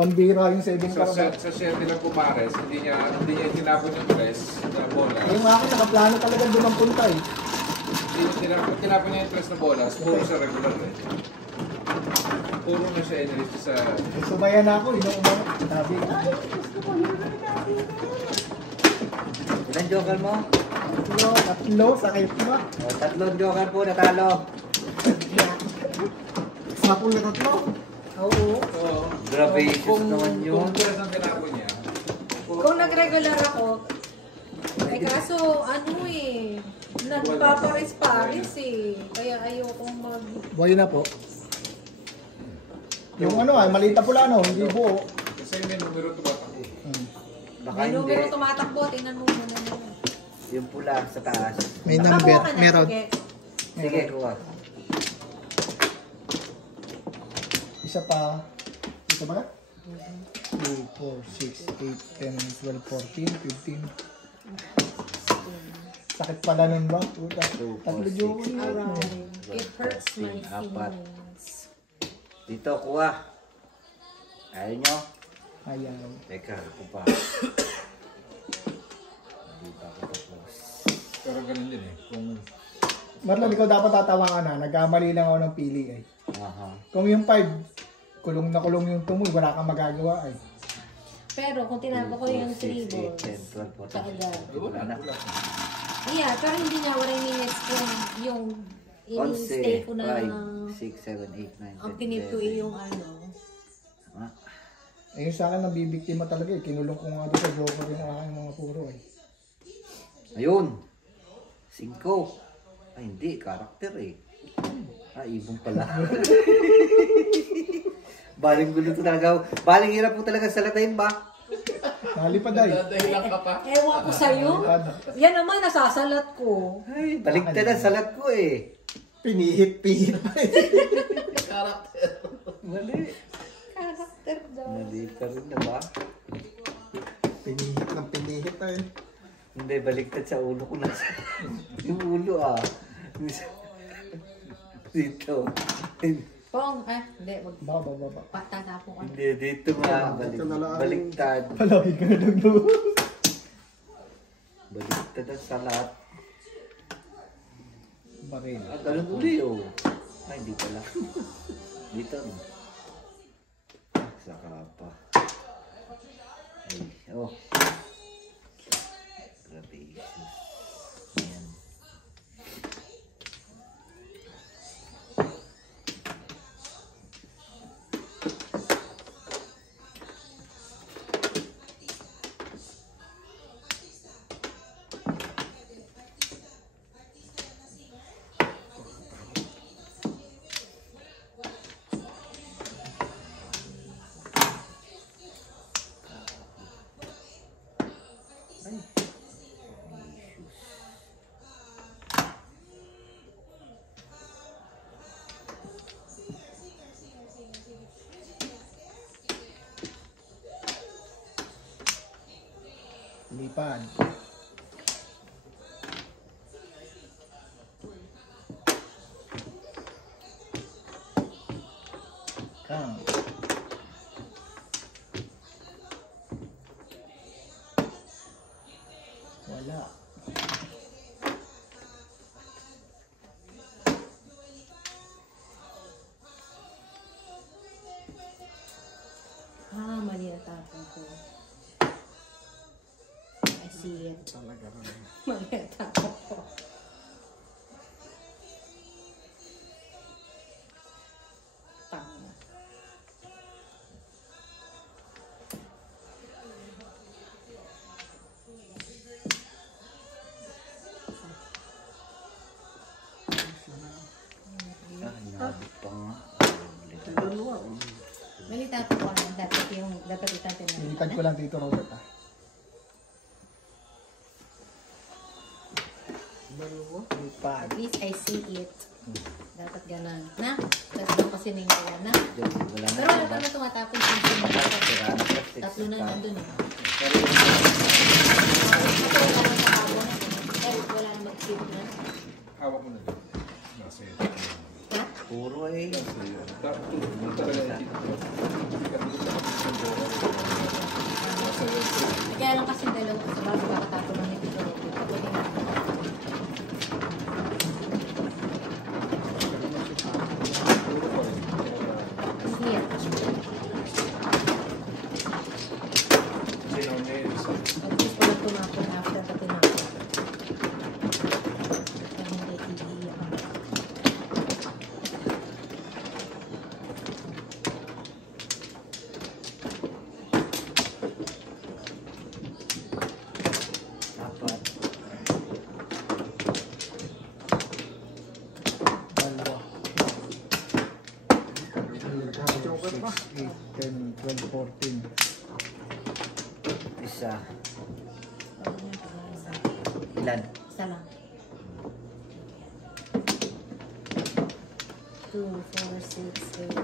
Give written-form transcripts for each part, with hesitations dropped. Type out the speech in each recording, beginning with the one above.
Pambira yung 7 Sa karat. sa share nila Pumares, hindi niya tinapon yung press na bola. Yung akin, nakaplano talaga doon ang punta eh. Tinapon niya yung press na bola, puro sa regular eh. Puro na siya inilist sa... Sumayan na ako, inuumang. Sabi, ay, gusto ko yun. Ilan joker mo? Tatlo, sakit mo. O, 3 joker po, natalo. Sapul na tatlo. Oo. Grabe, naman yun. Kung press ang tinapon niya. Kung nag-regular ako, ay kaso ano eh, nagpapares-pares eh. Kaya ayokong mag... Buhay na po. Yung ano ay maliit na pula no, hindi buo. Kasi may numero tumatakbo. Baka May hindi. numero tumatakbo, tingnan mo muna na. Yung pula sa taas. May Nakuha number, ka na, meron. sige. Sige, kuha. Isa pa. Ito ba? 2, 4, 6, 8, 10, 12, 14, 15. Sakit pala nun ba? Puta. 2, 4, Tatlo 6, joke. Alright. It hurts my Apat. feelings. Dito, kuha. Ayaw nyo? Ayaw. Teka, ako pa. Hindi pa ako tapos. Pero ganun din eh. Kung Marlon, ikaw dapat tatawakan na. Nagkamali lang ako ng pili eh. Aha. Kung yung 5, kulong na kulong yung tumoy, wala kang magagawa eh. Pero kung tinapa ko yung 3 balls, 10, 12, 14. kaagad. Wala na. Yeah, pero hindi niya wala minutes kung yung ini-stay ko na 5, 6, 7, 8, 9, 10, ang pinip ko yung ano. Ah, Eh yung sa akin, nabibiktima talaga eh. Kinulong ko nga doon sa joker yung aking mga puro eh. ayun. 5. Ay, hindi. Karakter eh. Ah, ibon pala. Baling gulo to talaga. Baling hirap po talaga salatayin ba? Nalipad ay. dadahilan ka pa. Ewan ko sa'yo. Yan naman, nasasalat ko. Ay, baligtad ang salat ko eh. Pinihit pa eh. Karakter. Mali. Karakter daw. Mali pa rin na ba? Pinihit eh. Hindi, baligtad sa ulo ko na. Yung ulo ah. Dito. Pong, hindi, wag. Baba. Patatapo ka. Hindi, dito nga. Baligtad. Palagi ka na nagbuhos. Baligtad ang salat. Baril. Ah, ganun uli oh. Ay, hindi pala. Dito no. Saka pa. Ay, oh. Grabe. Ayan. Lipad. Kang. Wala. Mali na tapon ko. I see it. Talaga rin. Mali na tapon ko. Tama. Ah, inabot pa nga. Mali tapon ko lang. Dapat itatin na. Lipad ko lang dito, Robert ah. Lipad. At least I see it. Dapat ganun. Na? Tatlo kasi na yung na. Wala na. Pero wala pa na tumatapon yung tatlo na nandun eh. Wala na mag-save na. Hawak mo na din. Kasi Ha? Puro eh. talaga yung Tapos makatapo ng ito. Here. Sino na yun? At least wala tumapon after ka tinapon. Kaya hindi iiyak. Apat. Dalawa. 6, 8, 10, 12, 14. Isa. Isa. Ilan? Isa lang. 2, 4, 6, 8, 10,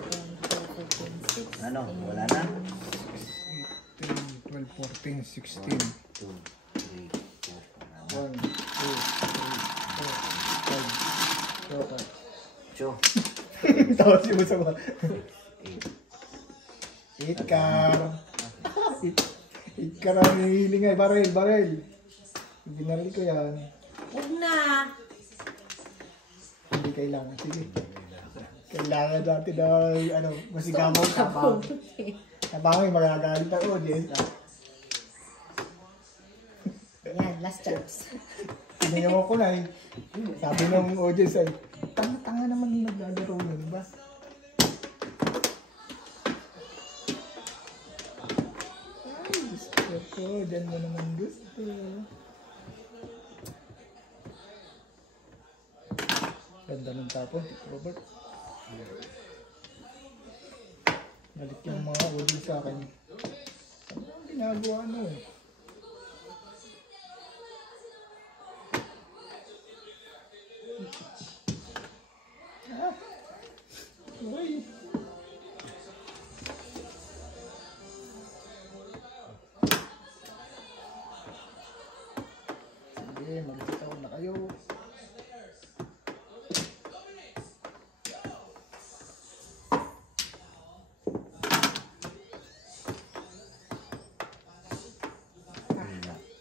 12, 14, 6. Ano? Wala na? 10, 12, 14, 16. 2, 3, 4. 1, 2, 3, 4, 5, 6, 7, 8. Cho. Tapos yung masama. 8 car. 8 car ang hinihiling ay. Baril. Binaril ko yan. Huwag na. Hindi kailangan. Sige. Kailangan natin na ano, masigawan tapang. Tapang may magagalit ang audience. Ayan, last chance. Tinigyan ko na eh. Sabi ng audience ay, tanga-tanga naman yung naglalaro yun, di ba? Ay, gusto ko. Diyan mo naman gusto. Ganda ng tapon, Tito Robert. Balik yung mga audience sa akin. Ano ang ginagawa no? Uy. Sige, magsitaw na kayo.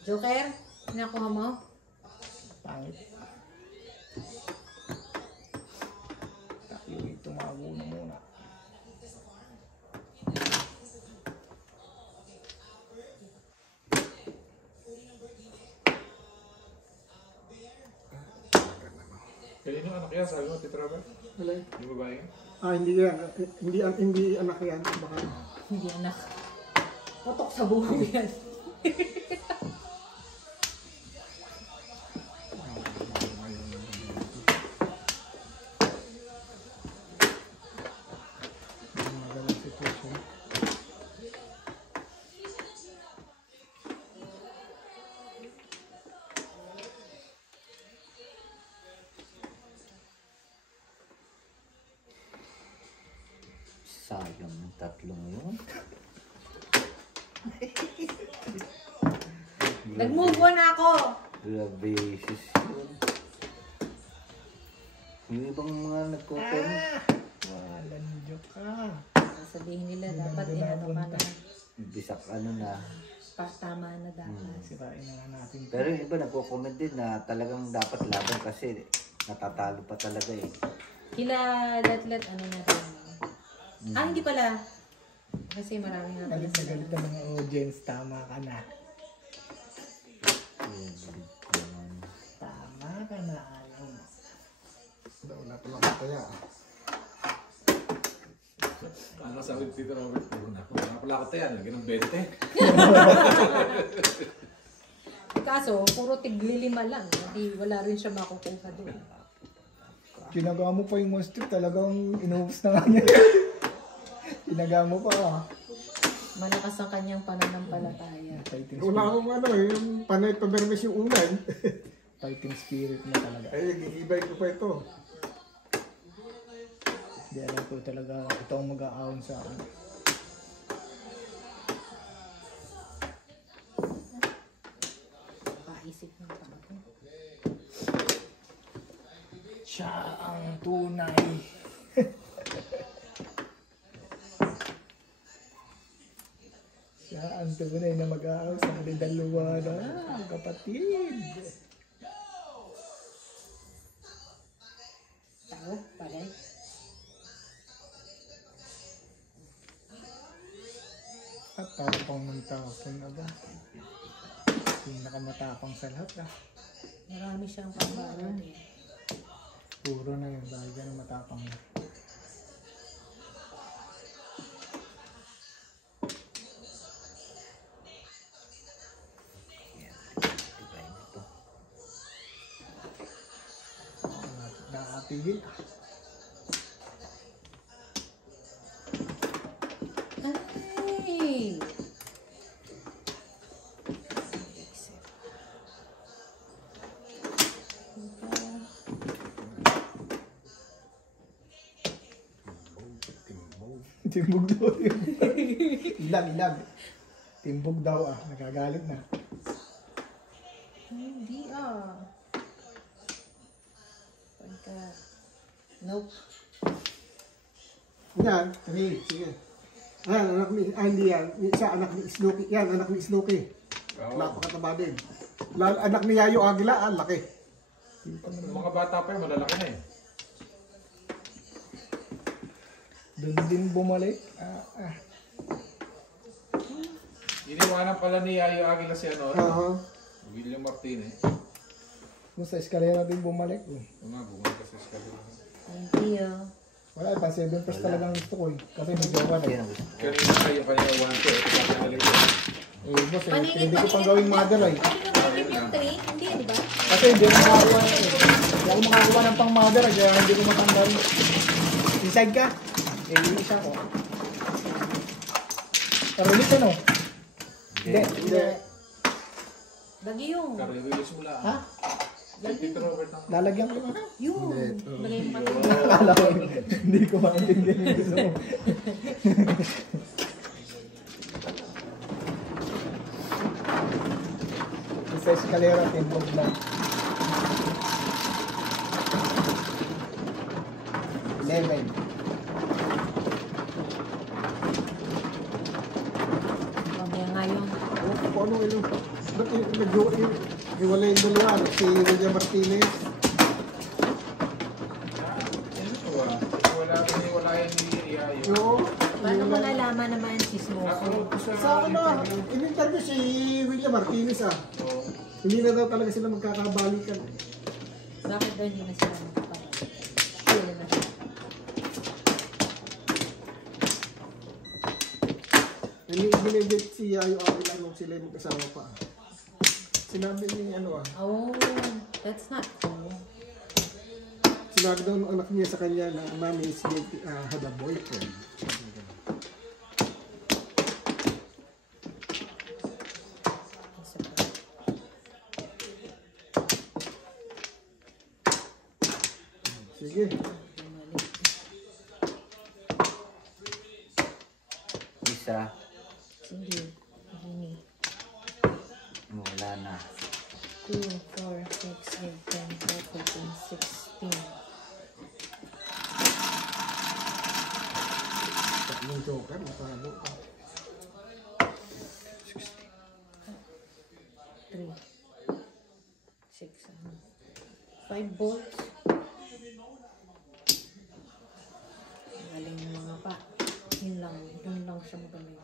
Joker, nakuha mo? Pangit. Tayo tumago na muna. Kanino anak yan? Sabi mo, Tito Robert? Wala. Yung babae? Hindi yan. Hindi anak yan. Baka Hindi anak. Potok sa buhok yan. Magalang sitwasyon. Sayang yung tatlong yun. Nag-move on ako. Grabe, sis yun. Yung ibang mga nagko-comment. Walang joke ka. Sabihin nila dapat inano ka na. Bisak ano na. Tama na dapat. Sirain na nga natin. Pero yung iba nagko-comment din na talagang dapat laban kasi natatalo pa talaga eh. Kila lat ano na rin. Ah, hindi pala. Kasi marami nga pala Galit na sila. galit ang mga audience. Tama ka na. Tama ka na. Ayaw mo. wala pa lang kaya. Ano sabi ni Tito Robert? Wala pala ako tayo. Lagi ng 20. Kaso, puro tiglilima lang. Hindi, wala rin siya makukuha doon. Kinaga mo pa yung monster. Talagang inuubos na nga niya. Kinaga mo pa ah. Malakas ang kanyang pananampalataya. Fighting Wala spirit. akong ano yung panay pabermes yung unay. Fighting spirit mo talaga. Ay, gigibay ko pa ito. Hindi alam ko talaga ito ang mag-aawon sa akin. Paisip ng tao. Siya ang tunay. Naanto ko na yun na mag-aaw sa dalawa na kapatid. Tao, palay. At tapang ng tapon na ba? Pinakamatapang sa lahat ah. Marami siyang pambaran eh. Puro na yun dahil ganun matapang na. Tibay nito. Nakapigil. Ay! Timbog daw yun. Ilag. Timbog daw ah. Nagagalit na. Hindi ah. Pagka... Nope. Yan, sige. Ayan, anak ni, hindi yan. Isa, anak ni Isluki. Yan, anak ni Isluki. Oo. Napakataba din. Anak ni Yayo Agila, laki. Mga bata pa yun, malalaki na eh. Doon din bumalik. Iniwanan pala ni Yayo Aguila si ano, William Martinez. Kung sa eskalera din bumalik. Oo nga, bumalik ka sa eskalera. Hindi ah. Wala pa, 7 first talagang gusto ko eh. Kasi nag-jowa na. Yan ang gusto ko. Kanina na yung kanya 1 to, Boss, hindi ko pang gawing mother ay. Paningin yung 3? Hindi, di ba? Kasi hindi ako makakuha ng hindi ako makakuha ng pang mother ay kaya hindi ko matanggal. Inside ka? Yung isa ko. Pero ulit ano? Hindi. Bagiyong. Kariwilis mo lang. Ha? Si Tito Robert ang... Lalagyan ko na. Yun. Bagay pa rin. Akala ko hindi ko maintindihan yung gusto mo. Sa eskalera, timbog lang. 11. Mamaya nga yung... Kung ano yun. Ba't nag-iwalay yung dalawa? Si William Martinez. Wala yan ni Yayo. Yung, Paano malalaman naman si Smoke? Nakulog ko sa ano, in-interview si William Martinez Oo. Hindi na daw talaga sila magkakabalikan. Bakit daw hindi na sila magpapalala? Hindi na siya. Binibit si Yayo Avila nung sila yung mag-asawa pa. Sinabi ni ano Oh, that's not cool. sinabi daw ng anak niya sa kanya na mommy is guilty, had a boyfriend. Sige. Isa. Sige. Hindi. Wala na. 2, 4, 6, 8, 10, 12, 13, 16. Tatlong joker, matalo ka. 3, 6, 5 bolts. Galing ng mga pa. Yun lang siya magaling.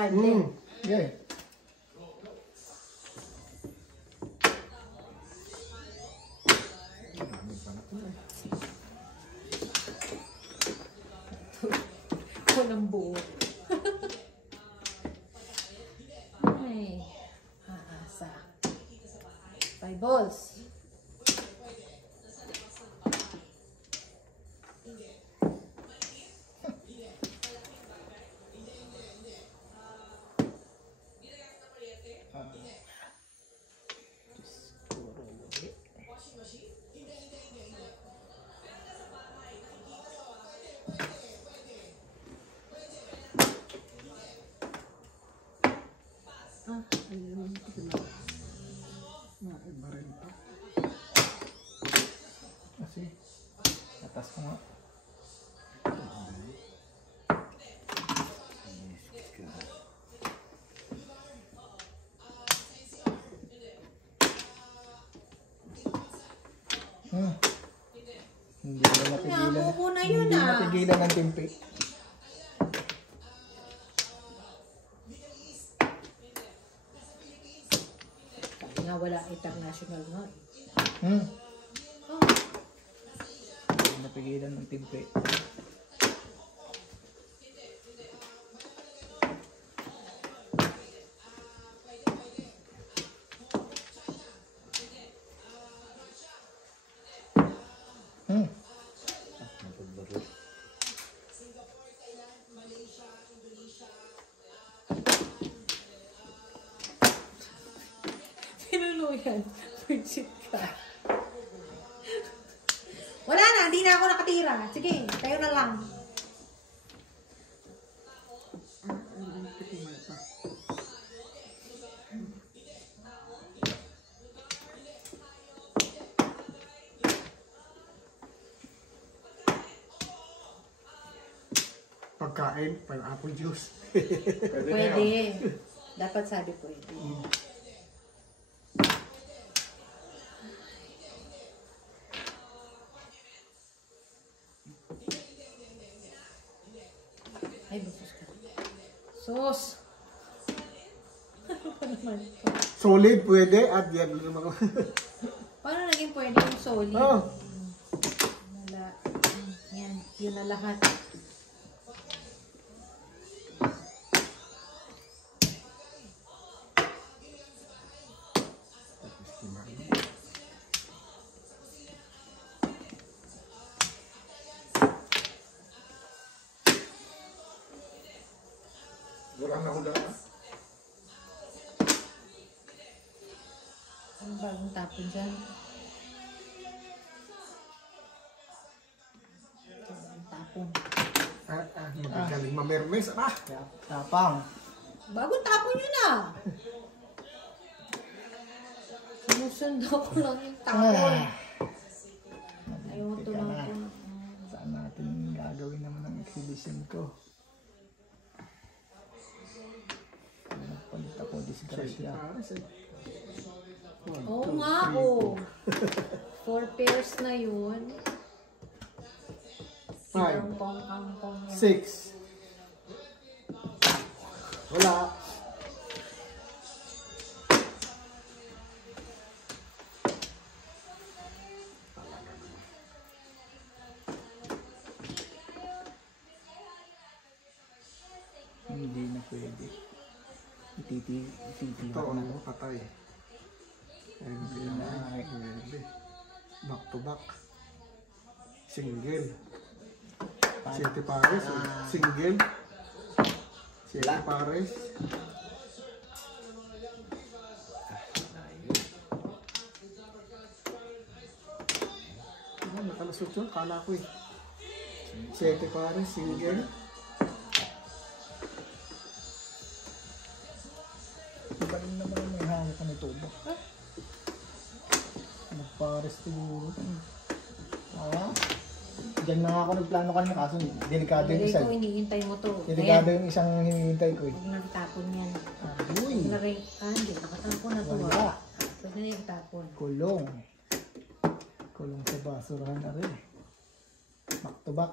5 din. Yeah. Walang buo. Ay, aasa. 5 balls. Iba rin pa. Napigilan ng timpi. Sabi nga wala international nga eh. Oh, Napigilan ng timpi. Napagbarot. tinuluyan. Purchit ka. Wala na, hindi na ako nakatira. Sige, kayo na lang. Pagkain, pineapple juice. Pwede na yun. Pwede. Dapat sabi pwede. Ay, bukas ka. Sus! Ano pa naman ito? Solid, pwede. At yan naman ako. Paano naging pwede yung solid? Oh. Yan, yun na lahat. Walang nahula na. Ang bagong tapon dyan. Bagong tapon. Magaling mamermes. Tapang. Bagong tapon yun ah! Sinusundo ko lang yung tapon. Ayaw mo tumapon. Saan natin gagawin naman ang exhibition ko? Nagpalit ako, disgrasya. Oo nga, oh. 4 pairs na yun. Five. Kangkong yan. 6. Wala. Hindi na pwede. Ititira Ito, ko na. ano, patay. Hindi na. Pwede. Back to back. Single. Siete pares. Single. Siete pares. Ano, nakalusot yun? Kala ko eh. Siete pares. Single. Ibaling naman may hangin ka nito ba? Magpares siguro. Diyan na nga ako nagplano kanina kaso delikado yung Ilagay isa. ko, hinihintay mo to. Delikado Ayan. yung isang hinihintay ko eh. Huwag na itapon yan. Uy! Huwag na rin. Hindi. Nakatapon na to. Wala. Huwag na yung itapon. Kulong. Kulong sa basurahan na rin. Back to back.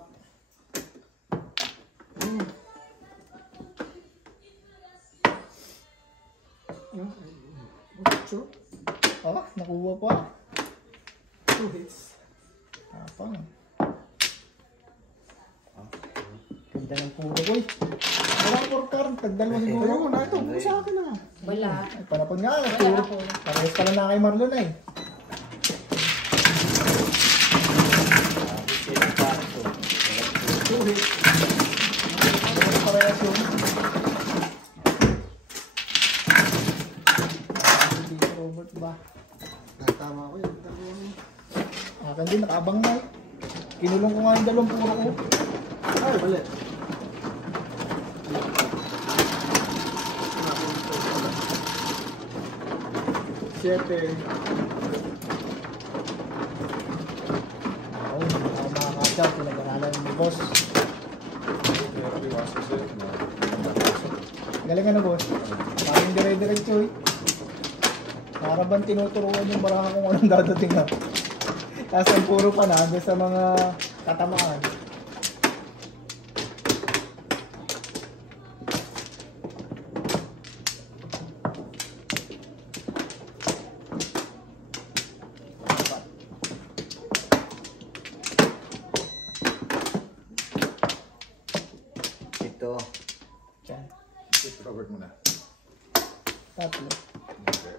Ocho. Ah, nakuha pa. 2 hits. Tapang. Ganda ng puro ko eh. Walang porkar. Tagdalawa siguro. Oo, na ito. Sa akin na. Wala. Ay, panapon nga. Wala ako. Parehas pala na kay Marlon eh. Siete pares. 2 hits. Parehas yun. Hindi si Robert ba? Tama ko yun. Akin din, nakaabang na eh. Kinulong ko nga yung dalawang puro ko. Ay, mali. Siete. Oo, hindi ako makakasya. Pinag-aralan ni boss. Pero iwasan sa'yo. Galing ka na boss. Parang dire-diretso eh. Para bang tinuturuan yung baraha kung anong dadating na. Tapos ang puro pa na hanggang sa mga tatamaan. ito. Diyan. Ito, Robert muna. 3. Okay.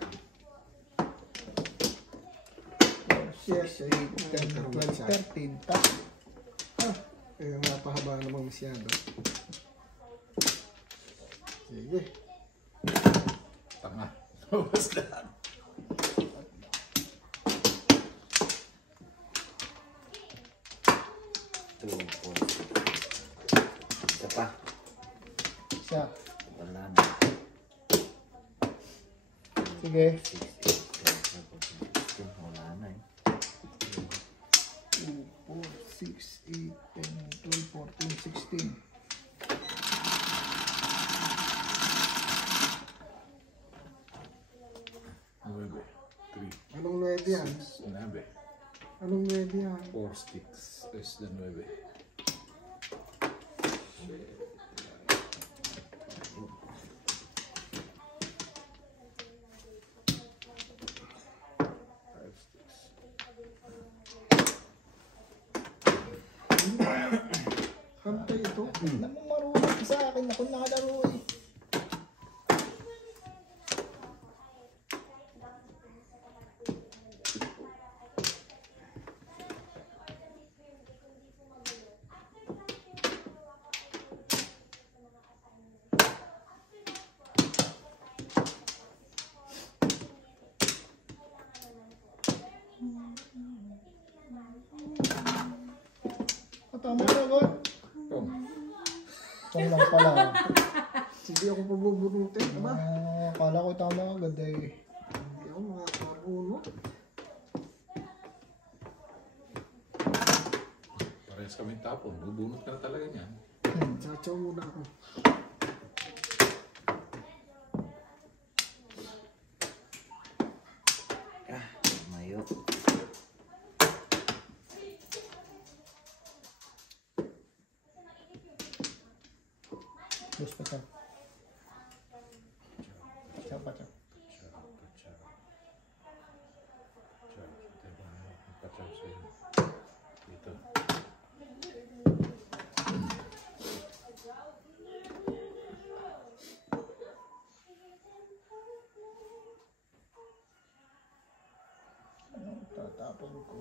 6, 8, 10, 12, 13. Tatlo. Napahaba namang masyado. Sige. Tama. Tapos lahat. Two, four, six. Isa pa. Isa. Wala na. Sige. 6, 8, 10, 11, 12, 13. Wala na eh. 2, 4, 6, 8, 10, 12, 14, 16. Nueve. 3. Anong 9 yan? 9. Anong 9 yan? 4 sticks is the 9. Kantay ito. Namang marunong sa akin. Ako nakalaro eh. Tama na, God. Tom. Tama lang pala. Sige ako pabubunutin. Aba, Akala ko tama agad eh. hindi ako makakabunot. Parehas kami tapon. Bubunot ka na talaga niyan. Chachaw muna ako. Mayo. Gusto ka. Siapa siya? Dito. Tatapon ko.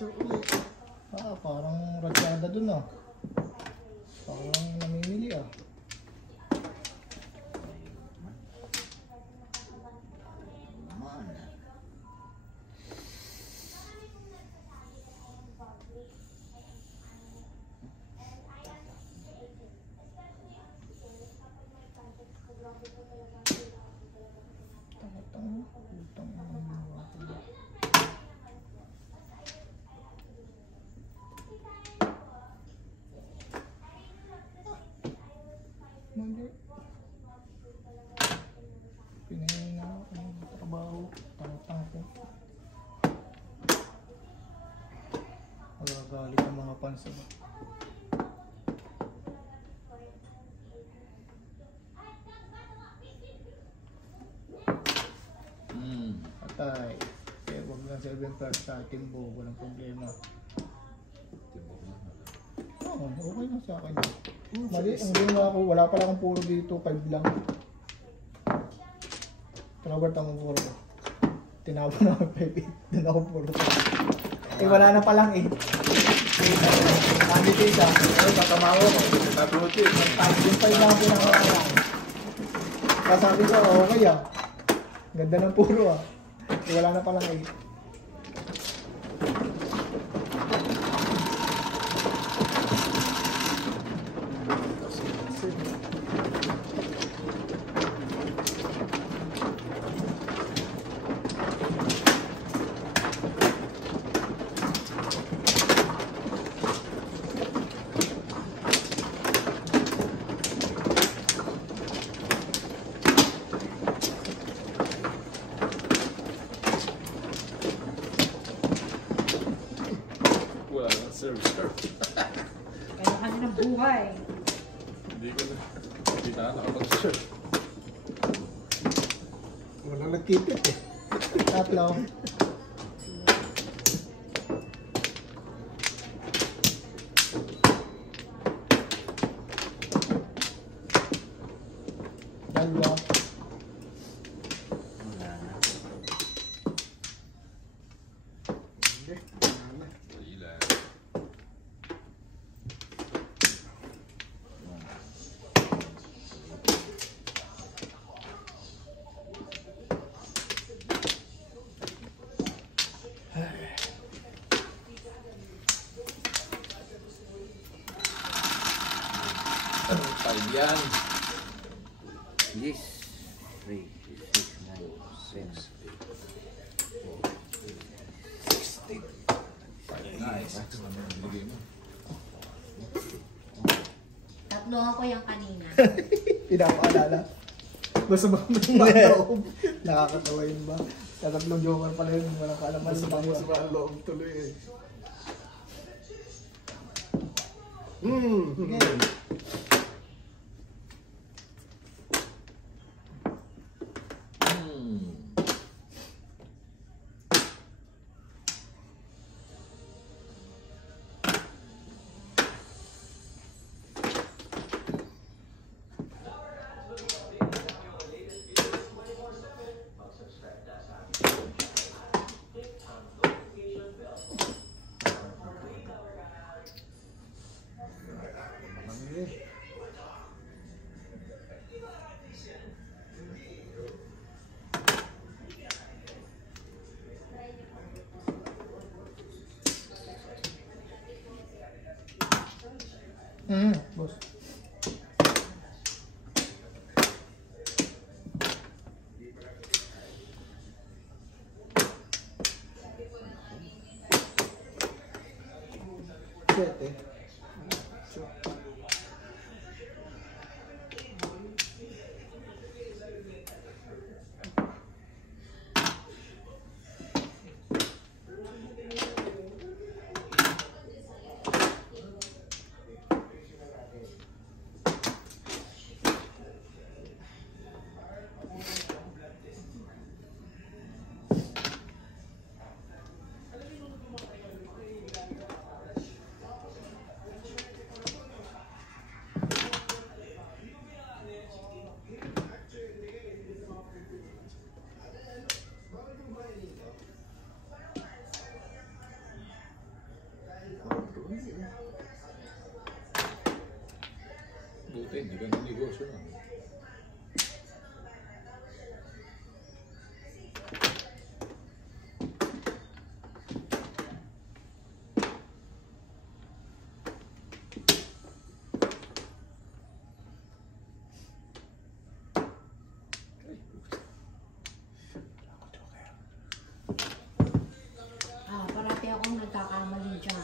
Chaw ulit. Parang radyada dun ah. Parang namimili ah. Naman. Utang. Mali. Pinayin na ako ng trabaho. Tang ko. Magagalit ang mga pansa ba? Patay. Kaya huwag lang 7 plus sa timbo. Walang problema. Oo, okay na sa akin. Mali, ang ginawa ako, wala pala akong puro dito, 5 lang. Robert ang puro ko. Tinapon na ako 5, doon ako puro ko. Eh, wala na palang eh. Nandito isa. Eh, tatamawa ko. Tabuti. Yung 5 lang ang pinakawalan. Kasabi ko, okay ah. Ganda ng puro ah. Eh, wala na palang 8. Wala nang service card. Kaya kanya ng buhay. Hindi ko na. Hindi na nakapag-serve. Walang nagkipit eh. Tatlo. Dalawa. Wala na. Hindi. Wala na. Ilan. Five yan. Yes. 3, 6, 9, 10. Nice. Bigay mo. Tatlo ako yung kanina. Pinapaalala. Basta ba may loob? Nakakatawa yun ba? Sa tatlong joker pala yun, walang kaalaman Basta sa ba mga. may loob tuloy eh. Ngayon. Boss. Sete. Buti, hindi ka nanegosyo na. Parati akong nagkakamali dyan.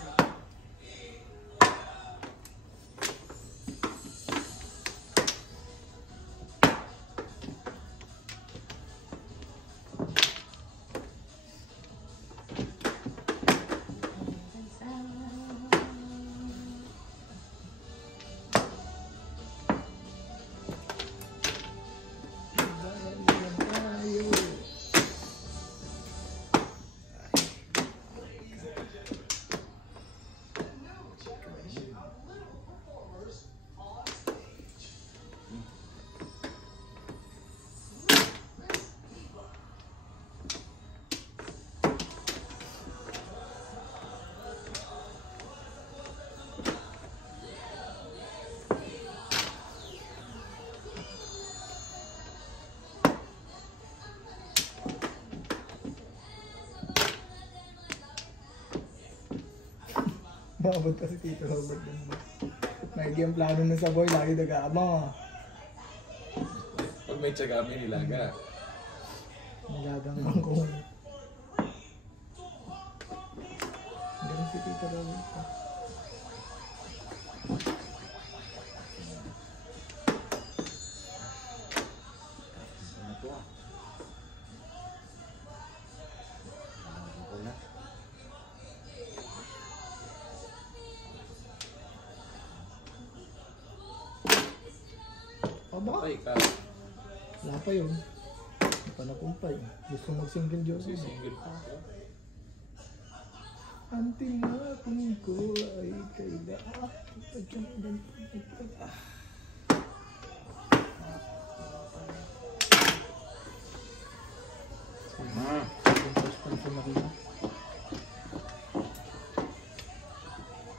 Maabot pa si Tito Robert dun. May game plano na sa boy, lagi nag-aabang. Pag may tiyaga, may nilaga. Nilagang mangkong. Ganun si Tito Robert. Ano to ah? Wala. Aba, Patay ka. wala pa yun. pa nakumpay. Gusto mag-single Diyos. Single pa. Ang tinapin ko ay kailan.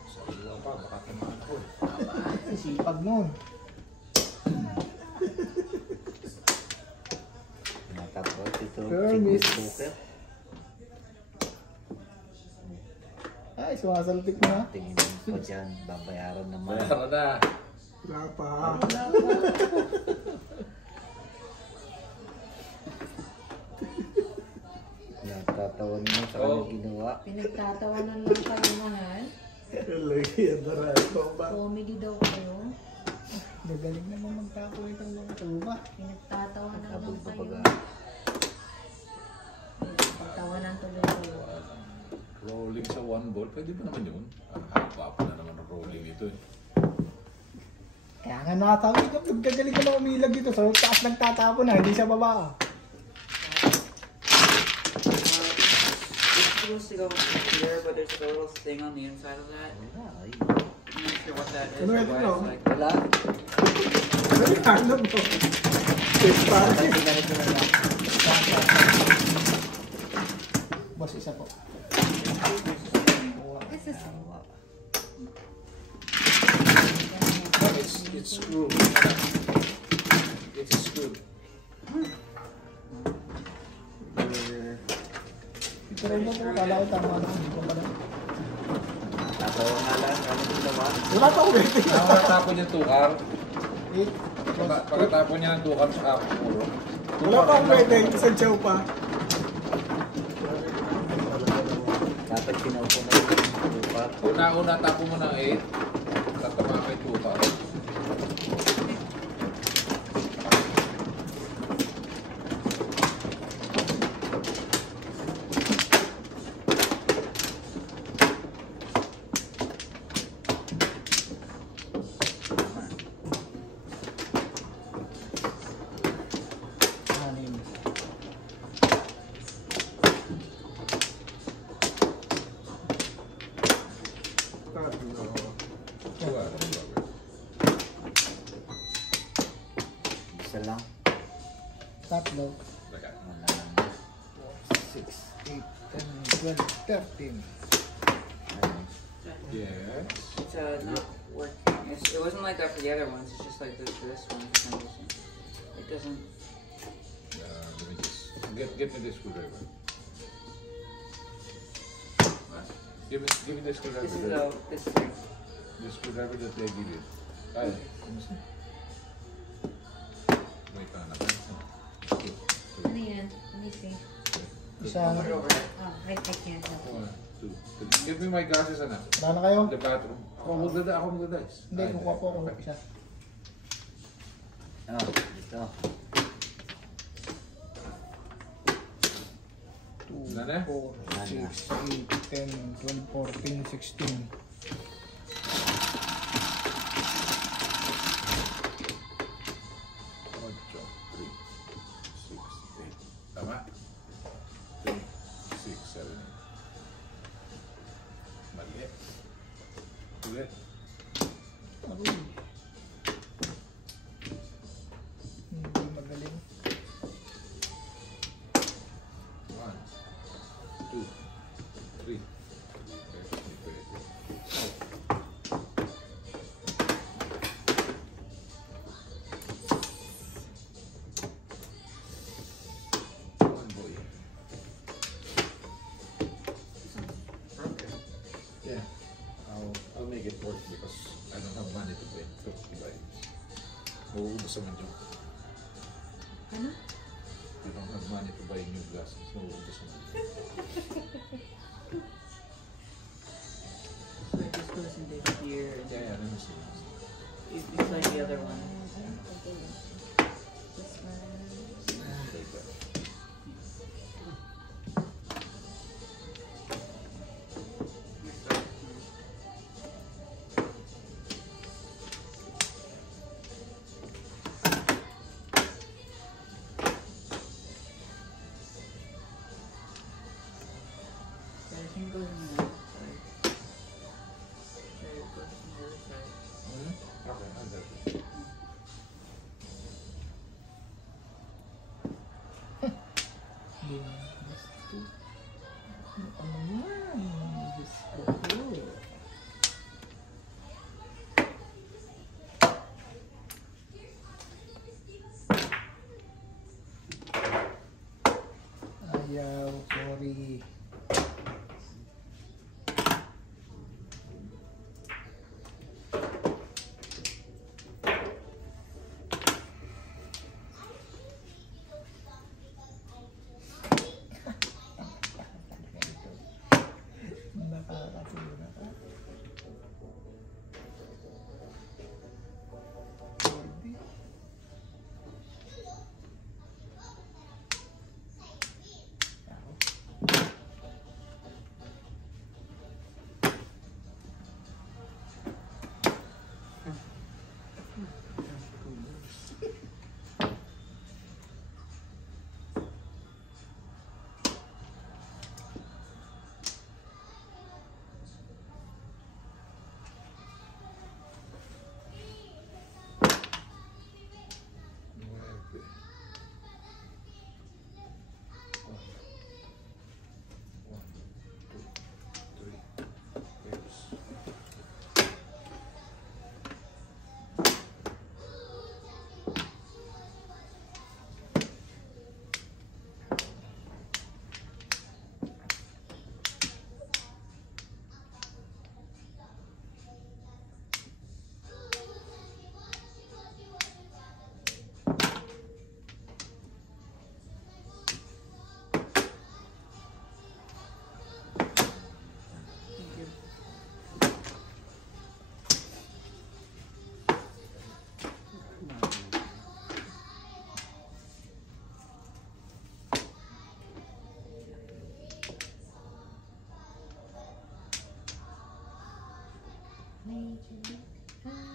Sa iwa pa, baka tamaan ko. Sipag nun. Natapos ito. Kermis. Poker. Ay, sumasaltik na. Tingin mo pa dyan. Babayaran naman. Bayaran na. Wala pa. Natatawan mo sa Oh. kanyang ginawa. Pinagtatawanan lang kayo, mahal. Lagi yan na rin. Comedy daw kayo. Gagaling naman magtapo itong mga tuba. Pinagtatawanan Abog lang pa kayo. baga. Pagtawanan tuloy kayo. Rolling sa one ball, pwede ba naman yun? Ang haba pa na naman ang rolling ito eh. Kaya nga natawi ka, gagaling ka na umilag dito. Sa taas nagtatapo na, hindi sa baba. It's supposed to go here, but there's a little thing on the inside of that. Wala. Ay. I'm not sure what that is Ano or ito, why no? it's like Wala. Ano mo? Face party. Ganito na lang. Boss, isa po. This is It's screwed. It's screwed. Ito rin mo po, kala ko tama na. Hindi ko pala. Tatawa nga lang. Ano ginawa? Wala pa ko waiting. Pagkatapon yung tukar, Eh, pagkatapon niya ng tukar sa ako puro. Wala pa akong pwede. Isang chow pa. Dapat pinaupo na yung lupa. Una-una tapo mo ng 8, tatama ka yung tukar. anim. Isa lang. Tatlo. Teka. Wala. 6, 8, 10, 12, 13. Ano? Yes. it's not working. It wasn't like that for the other ones. It's just like this for this one for some reason. It doesn't. Let me just get me the screwdriver. Give me the screwdriver. This is this is The screwdriver that they give you. Ay, kumusta? Wait ka na. ano yan? Let me see. Isa. put it over there. Oh, I can't help you. 1, 2, 3. Give me my glasses, anak. Wala na kayo? The bathroom. Ako magdadice. Hindi, kukuha po ako. Isa. Ah, dito. 2, Wala na? 4, 6, 8, 10, 12, 14, 16. 8. Tama? 3, 6, 7, 8. Mali. Ulit. Aroy. Hindi magaling. 1, 2, 3. One boy. Yeah, I'll make it work because I don't have money to pay 50 bucks. Mauubos naman yung. Ano? I don't have money to buy new glasses. Mauubos naman. So it just goes into here. And Yeah, let me see. it's like the other one. This one. Take that. Can you go to the other side? There, go to the other side. Okay, I'm done. Ano yan? Diyos ko po. Ayaw, sorry. Nakakasira ka.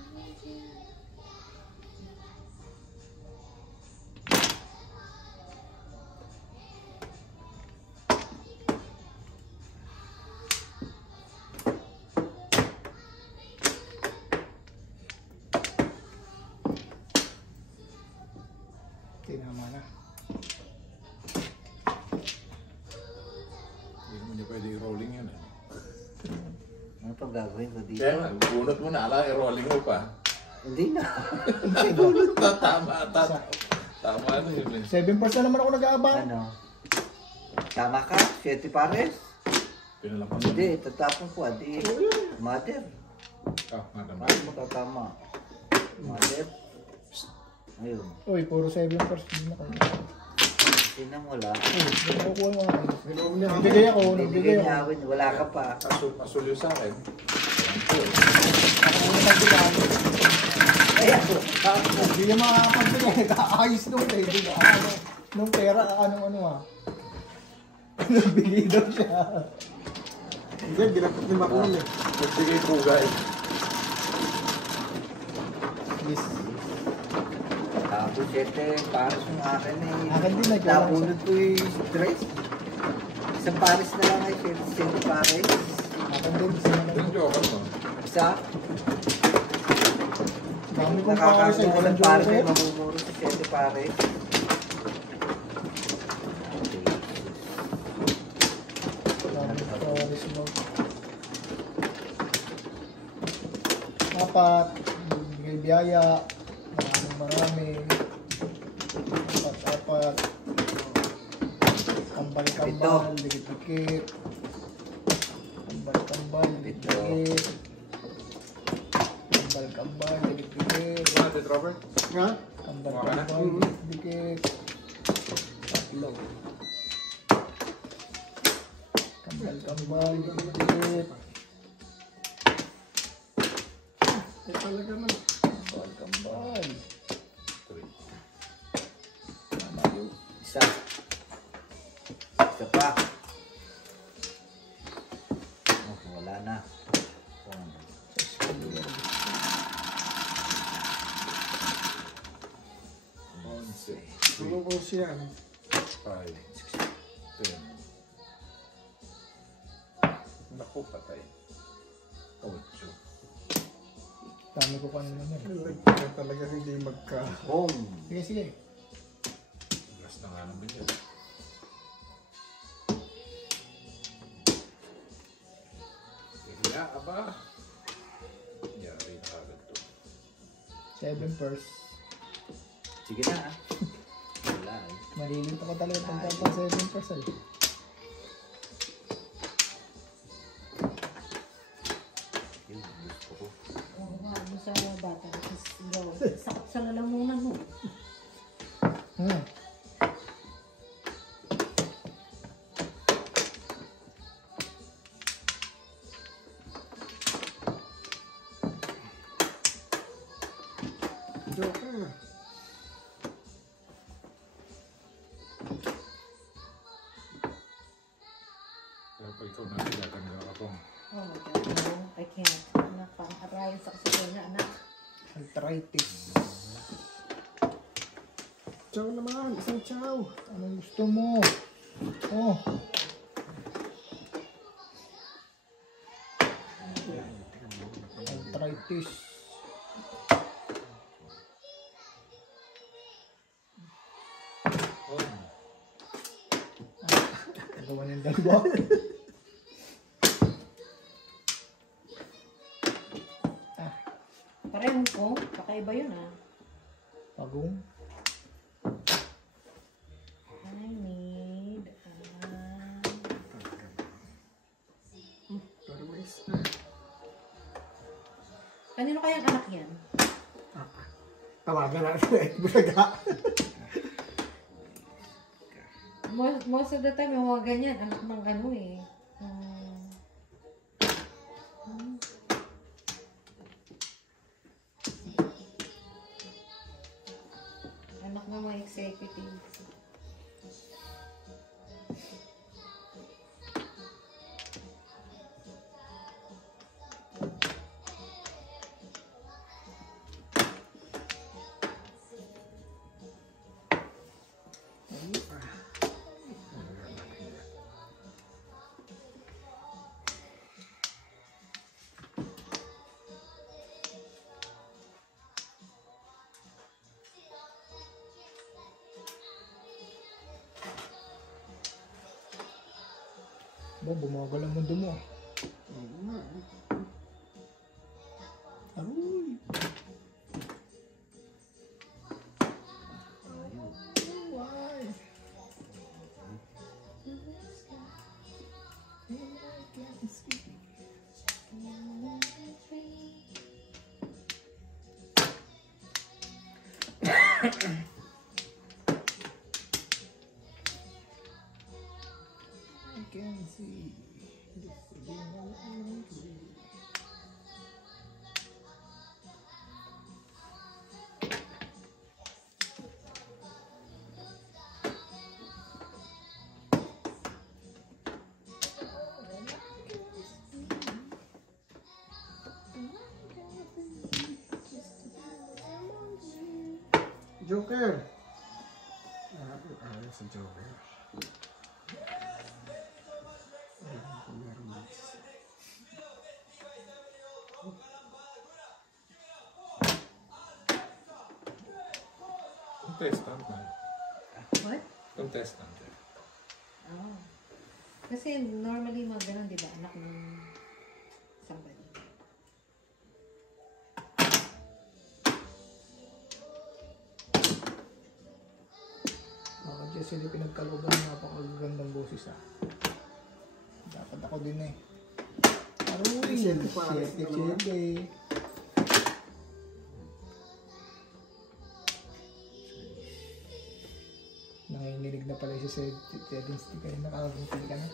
Pwede. Tinama na. Hindi naman niya pwede i-rolling yan. Ano pa gagawin ko dito? Kaya nga, bunot mo na, ala, i-rolling mo pa. Hindi na. Bunot na, tama na yun eh. 7% naman ako nag-aabang. Ano? Tama ka? 7 pares? Pinalapan mo. Hindi, tatapon ko. Adi, mother. Ah, madam. Paano matatama? Mother? Ayun. Uy, puro 7% din ako. Tingnan mo lang. Uy, nakukuha mo ako. Binom niya ako. Nagbigay ako, Bibigyan nagbigay niya ako. awin. Wala ka pa. Asul yung sa akin. Ako na nagbigay. Ay, ako. Hindi niya makakapagbigay. Kaayos nung eh. Di ba? Nung pera, ano ah. Nagbigay daw siya. Hindi, ginapit ni Macron eh. Nagbigay pugay. Yes. Tapos 7 pares yung akin eh. Akin din, nagkulang Nabunod ko yung stress. Isang pares na lang ay 7 pares. Akin din, sinanay. Yung joker mo. Isa. Dami kong pares eh. Walang Nakakasang pares ay joker. mamumuro sa 7 pares. Dami kong pares mo. Apat. Bigay biyaya. Marami. Apat. Kambal-kambal. Dikit-dikit. Kambal-kambal. Dikit-dikit. Kambal-kambal. Dikit-dikit. Ano natin, Robert? Ha? Kambal-kambal. Dikit-dikit. Tatlo. Kambal-kambal. Dikit-dikit. Eh, talaga na. Kambal-kambal. Tama yun. Isa. Isa pa. Oh, wala na. Once, Ano po siya? 5, 6, 10. Naku, patay. 8. Dami ko kanina nun. Kaya talaga hindi magka... Home. Sige, sige. Gas na nga naman yun. Kaya, aba. Yari na agad to. 7 first. Sige na ah. Wala eh. Malilito ko talaga pagkapang 7 first eh. Yun, gusto ko. Oo, ano sa bata. Sakit sa lalamunan mo. Joker. Pero pag ikaw nakita, kanila ka pong. Oh my God, no, I can't. Nakaka-aray sa kasi na anak. Arthritis. Chow naman. Isang chow. Anong gusto mo? Oh. Arthritis. Nagawa ng dalawa. Parehong ko, kakaiba yun ah. Pagong. I need Pero may isa. kanino kayang anak yan? Tawagan natin eh. Bulaga. Most of the time, yung mga ganyan, anak ng ano eh. Anak ng mga executives. Ba, bumagal ang mundo mo. Aroy. Why? I can see. Joker. Sa Joker. Contestant na. What? Contestant. Oh. Kasi normally mga ganun, di ba? Anak ng somebody. Baka Diyos hindi pinagkalooban ng napakagandang boses ah. Dapat ako din eh. Aroy, Siyete pa, siyete. Nanginginig na pala siya sa settings. Di kayo nakakapunti ka na.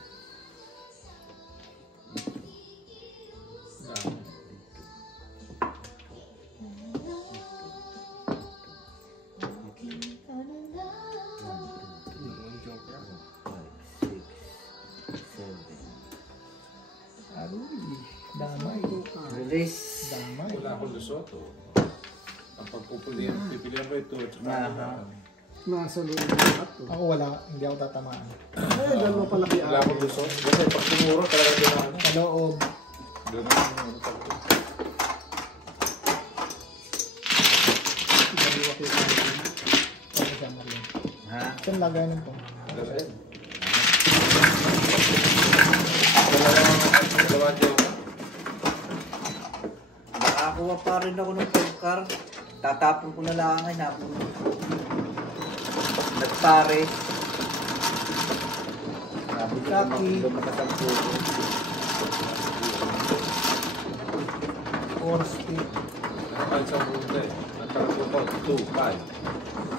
Joker. 5, 6, 7. Aroy, damay. Release. Damay. Wala akong lusoto. Ang pagpupulihan, pipilihan ko ito at saka Aha. wala. Nasa loob ng lahat to. Ako wala, hindi ako tatamaan. Eh, dalawa pala kay Wala akong gusto. Kasi pag tumuro talaga doon ano. Sa loob. Doon ang sabi. Dalawa kay Alvin. Ano siya mo rin. Ha? Saan lagayan po? Dalawa dyan. Nakakuha pa rin ako ng pagkar. Tatapon ko na lang ay napuno. Nagpare. Sabi ko Kaki. lumakas ang puno. 4 stick. Nakakal sa mundo eh. Nagkakaputo. 2, 2-5.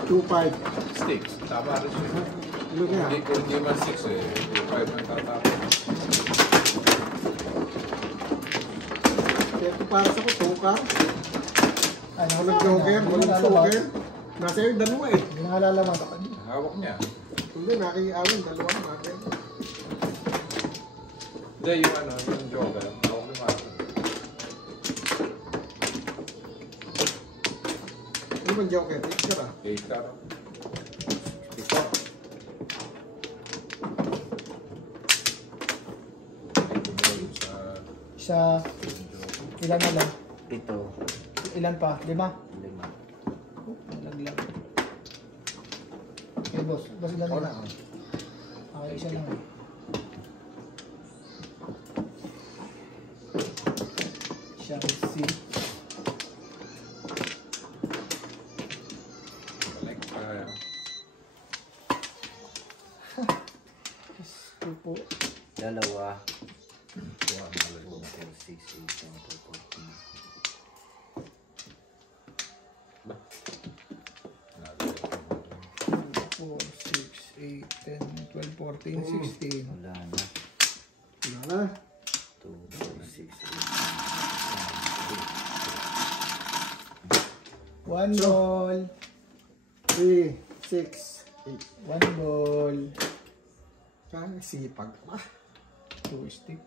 5 sticks. Tama rin siya. Ano kaya? Hindi ko hindi man 6 eh. 2, 5 ang tatapon. Kaya ito para sa ko, tukar. Ano, Walang joker, walang joker. Nasa iyo, dalawa eh. Hindi na nalalaman. Hawak niya. Hindi, nakikiawin, dalawa natin. Hindi, yung ano, yung joker. Hawak ni Marco. Ano ba joker? Picture ah. Gator. Ito. Ito mo yun sa... Sa ilan na lang? Ito. Ilan pa? 5? 5. Nalaglag. Okay, boss. Boss, ilan na lang? Okay, isa lang. Shanxi. Balik tayo. Ito po. Dalawa. Kuha ang malago. 4, 6, 8, 10, 14, 15. 4, 6, 8, 10, 12, 14, 16. Wala na. Wala na. 2, 4, 6, 8. 1 ball. 3, 6, 8. 1 ball. Kaya sipag pa. 2 stick.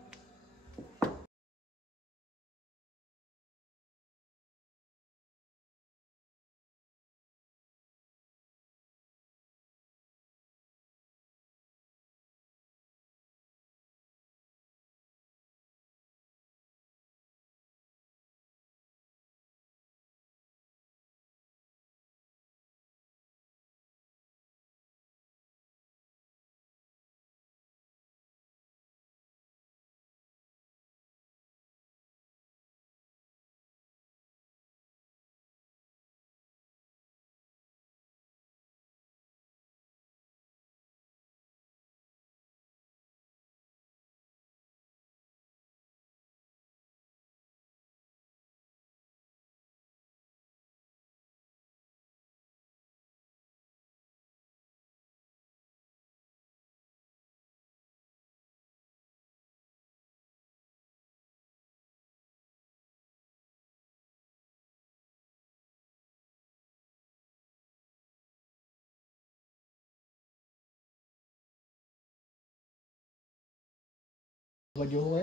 Joker?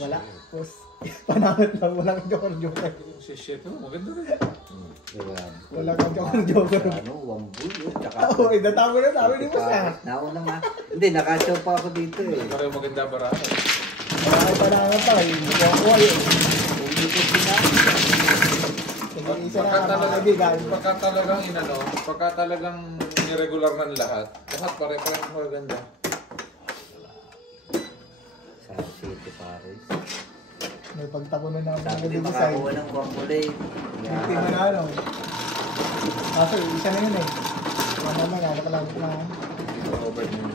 Wala. Tapos, panakot lang. Wala kang joker. Si shit mo, maganda rin. Diba? Wala kang joker. Ano, wambul. Tsaka. Oo, natamo na sabi ni Boss ah. Nauna nga. Hindi, nakachaw pa ako dito eh. Pareho maganda barato. Wala kang panakot pa. Joker yun. Umikot din ako. Isa na mga kaibigan. Pagka talagang inano, pagka talagang irregular ng lahat pare-pareho maganda. Sa City Paris. May pagtakunan na mga Sabi din design. makakuha ng wambulay. Hindi manalo. Kaso, isa na yun eh. Wala naman, ano ka lang na. Over niyo.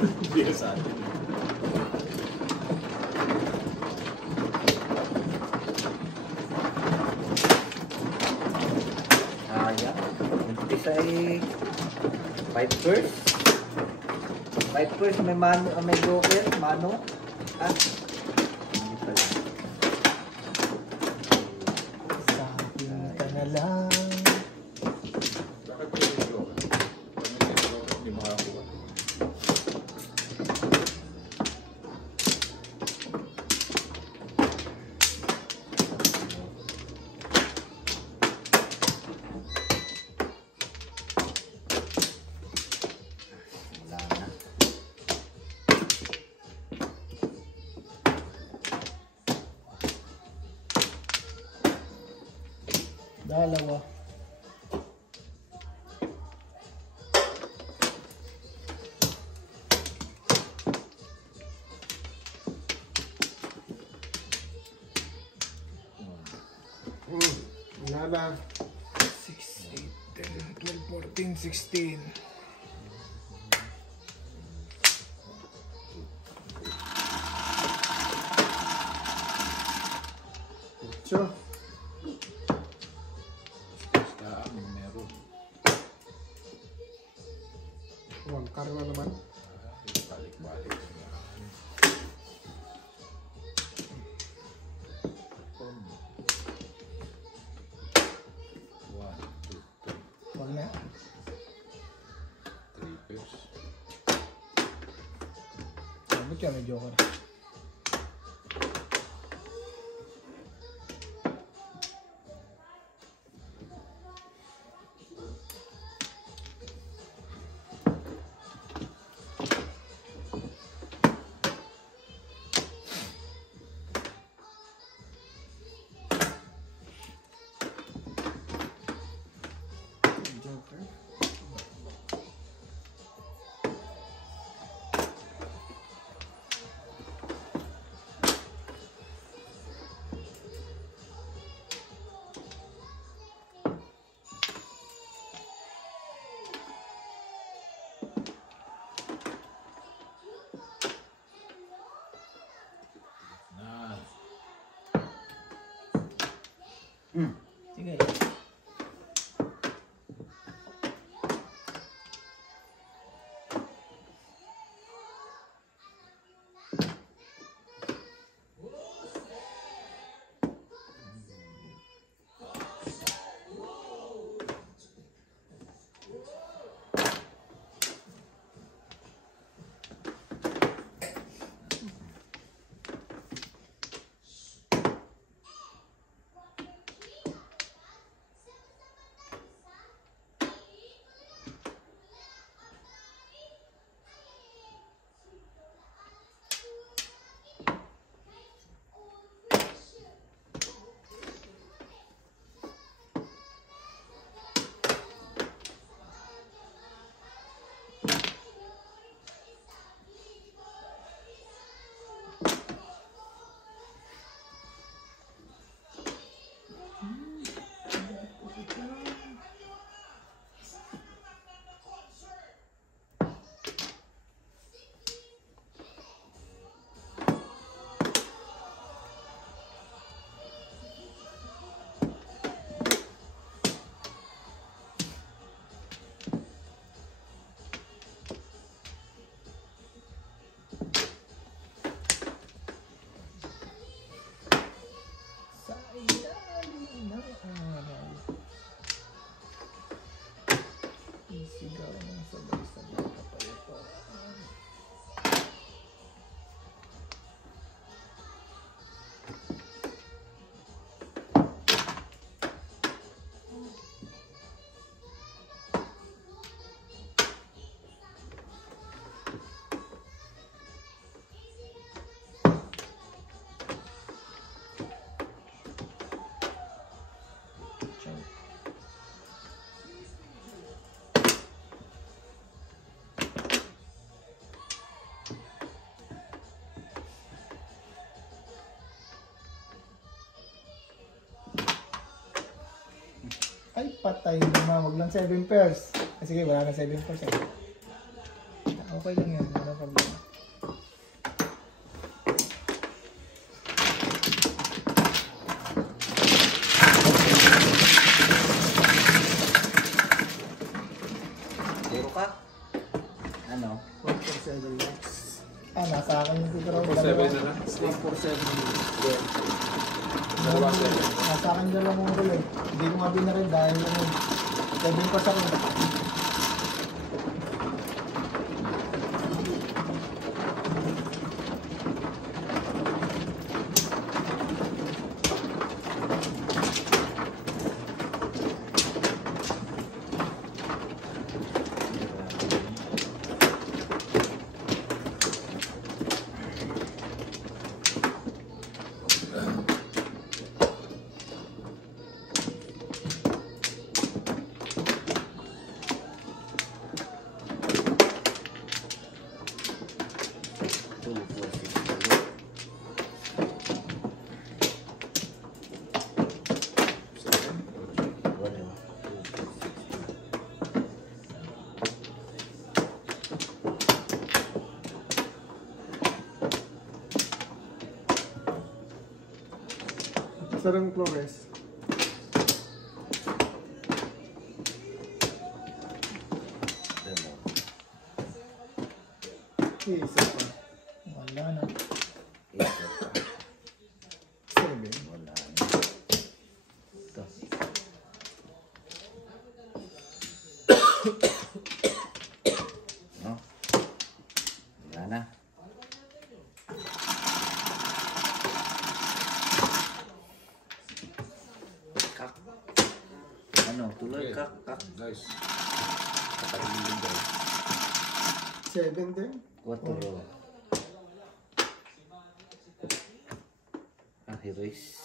Hindi ka sa atin. Ayan. Umpisa ay 5 first. 5 first, may mano, may joker, mano. Ah. Hindi pala. Sa akin ka na lang. Bakit po yung joker? Pag may joker, hindi makakuha. pangalawa. Wala na. 6, 8, 10, 12, 14, 16. Sure. Basta ang meron. One car na naman. Balik-balik. One, two, Wag na. three pairs. Sabot ka, may joker. Joker. Na. Sige. Sigaw ng sabay-sabay ka pa ito. Ay, patay naman. Wag lang 7 pairs. Sige, wala na 7 pairs. Okay lang yan. Wala problema. Zero ka? Ano? 147 max. Ah, nasa akin yung siguro. 7 na lang. 147. Nasa akin dalawang mong gulo. Hindi ko nga binarin dahil 7 pa sa akin. Sarang Flores. Isa pa. Wala na. Isa pa. 7. Wala na. Ito. No? Wala na. Kak. Ano? Tuloy kak. Kak. Guys, Kapagilin daw. 7 din. 4. Ah, heroes.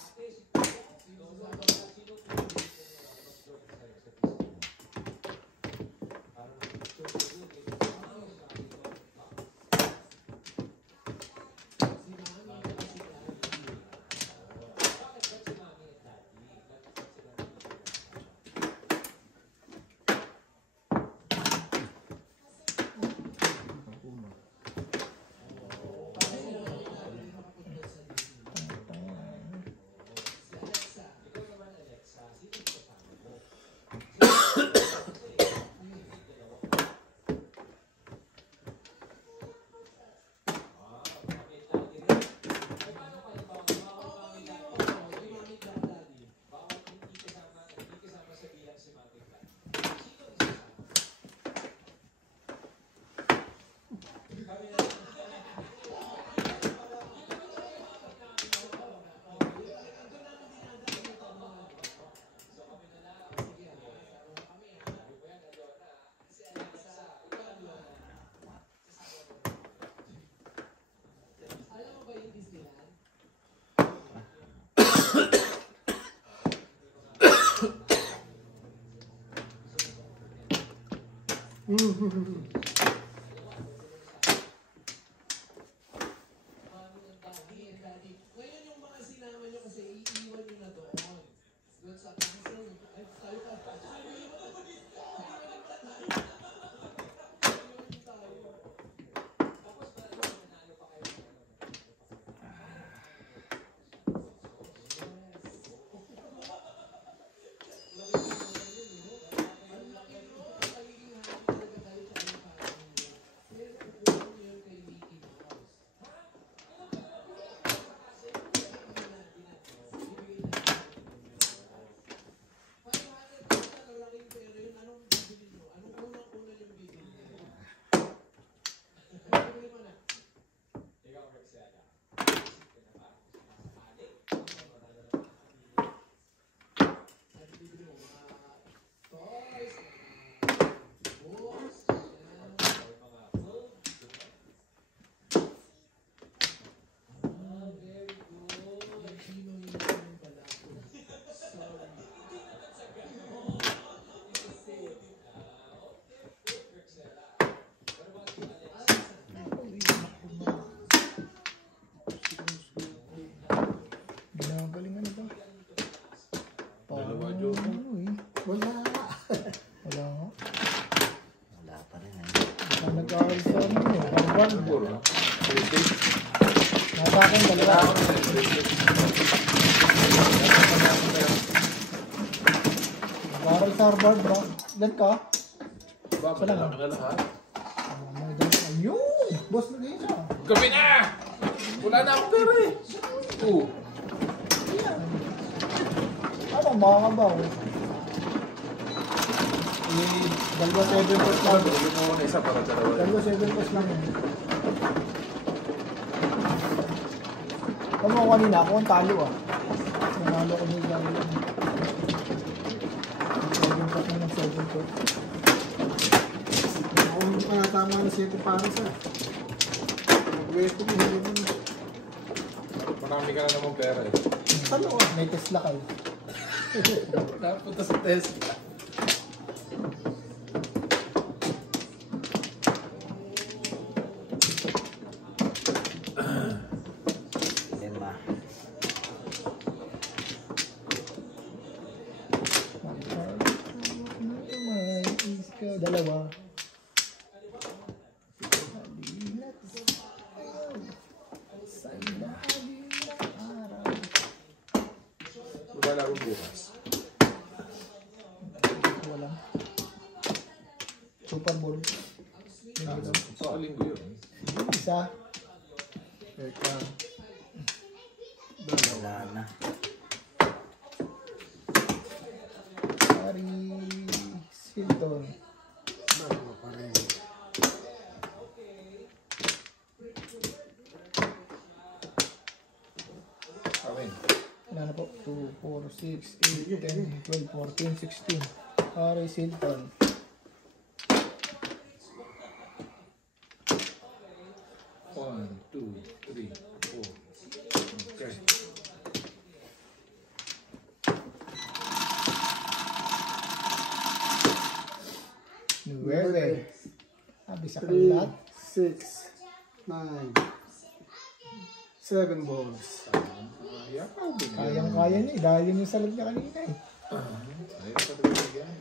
Ginagalingan ito. Dalawa, Joe. Wala. Wala nga. Wala pa rin eh. Saan nag-aaral sa ano eh? Harvard. Siguro. Nasa akin, dalawa. Nag-aaral sa Harvard, bro. Ilan ka? Bakit na lang na lahat? Ayun! Boss na din siya. Gabi na! Wala na akong pera eh. Oo. Ano, mga kabaw? Dalawa 7 pesos lang. Gawin mo na isa para dalawa. Dalawa 7 pesos lang yun. Kamo ko kanina, ako ang talo ah. Nanalo ko nila lang. 7 pesos na ng 7 pesos. Ako tama na 7 pares ah. Mag-weto mo, hindi mo na. Marami ka na namang pera eh. Ano ah? May Tesla kayo. Napunta sa Tesla. Lima. Dalawa. Super Bowl. Sa linggo yun. Isa. Teka. Wala na. Paris Hilton. Dalawa pa rin. Amin. Wala na po. 2, 4, 6, 8, 10, 12, 14, 16. Paris Hilton. One, two, three, four. Okay. Nueve. Sabi sa 3, kalat. 6, 9, 7 balls. Kayang-kaya niya eh. Dahil yun yung salad niya kanina eh. Ayaw pa talaga yan.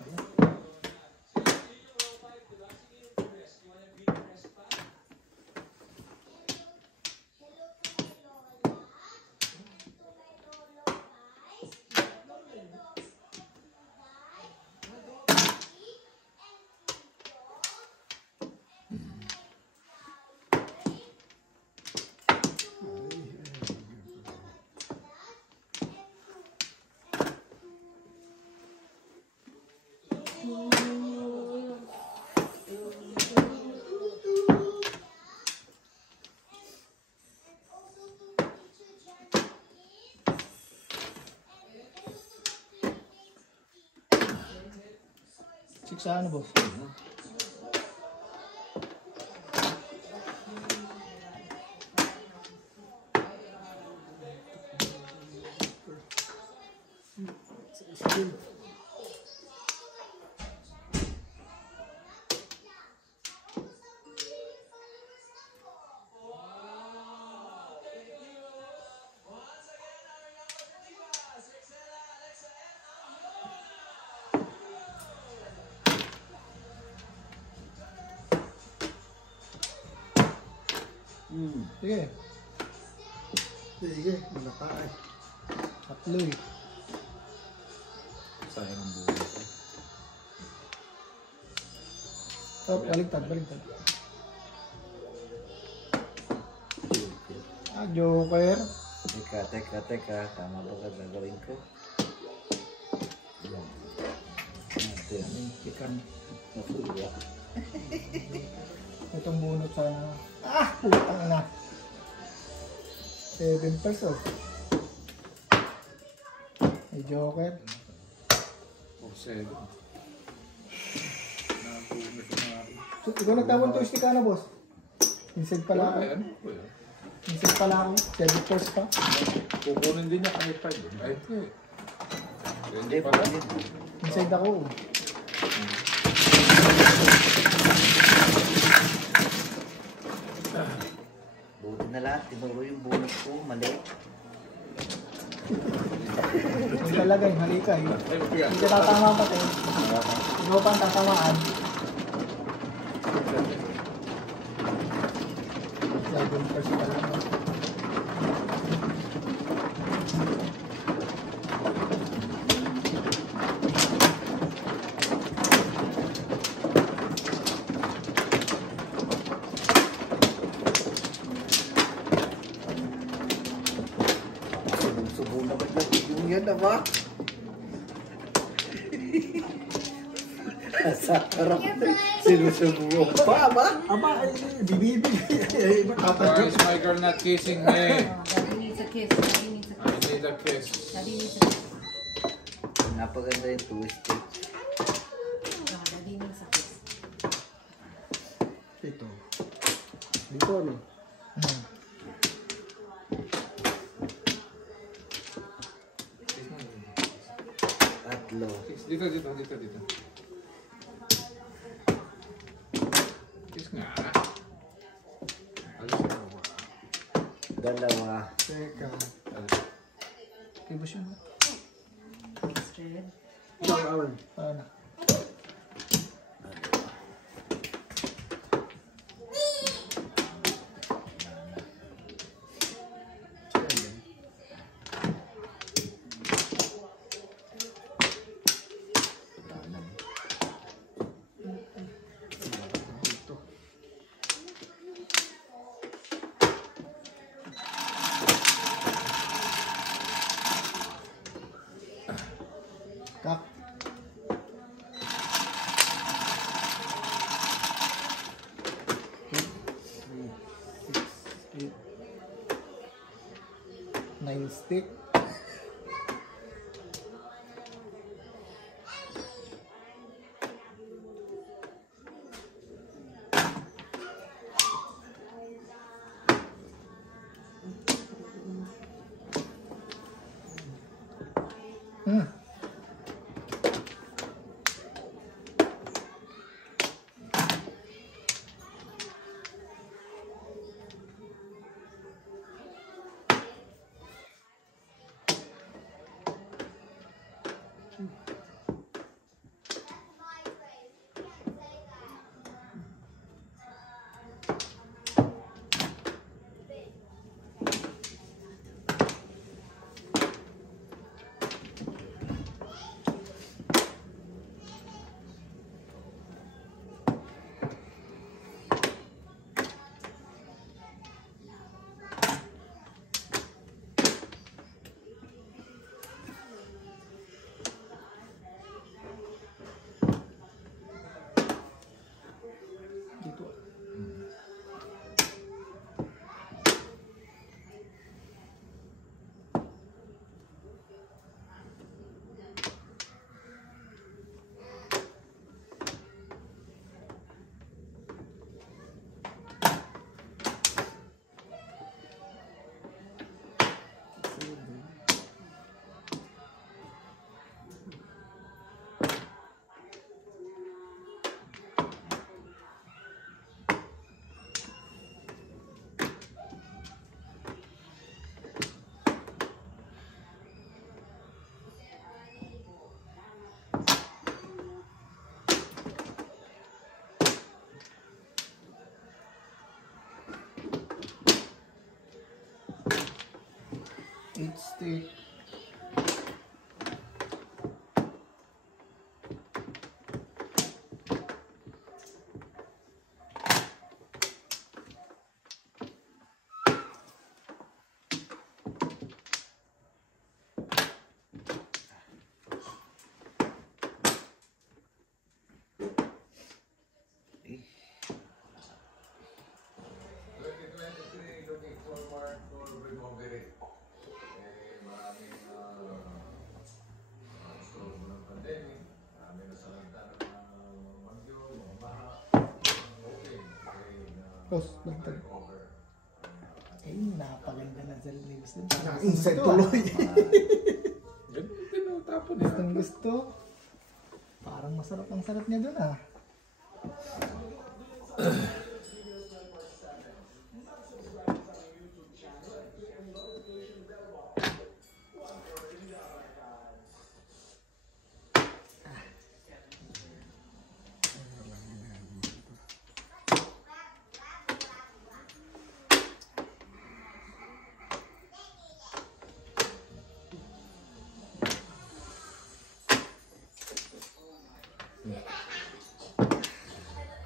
Six ano boss? Sige. Sige, malata eh. Tatlo eh. Sayang ang buhay ko. Oh, baligtad, baligtad. Ah, Joker. Teka. Tama ba ka gagawin ko? Ikan. Nakuha. Itong bunot sana. Ah, putang na. 7 pesos. May Joker. Oh, seven. Nagulat na ako. So, ikaw nagtawag to stick ka na boss. Inside pala ako. Ayan. Ayan. Inside pala ako. 7 pesos pa. Kukunin din niya kahit 5. Ay, hindi. Hindi Pwede pa pala. rin. Inside ako. Buti na lahat. Tinuro yung bonus ko. Mali. Yung talaga yung halika eh. Ay, mabigat. Hindi ka tatama pa tayo. Ikaw pa ang tatamaan. 7 pesos pala. Subo na ba yung yan na ba? Sa harap na. Sinusubo pa ba? Aba, bibibigay. Why is my girl not kissing me? Daddy needs a kiss. Daddy needs a I kiss. need a kiss. Daddy needs a kiss. Napaganda yung twisted. No, daddy needs a kiss. Ito. Dito ano? Tatlo. Dito. Kiss nga. Alis na ba? Dalawa. Teka. Okay ba siya? Red. Ito ang awan. Paano? Nail stick. Dito. Eight stick. Post bantag. Eh, napaganda na sa lips din. Inside tuloy. Ganun din ang tapon Gustong gusto. Parang masarap ang sarap niya doon ah.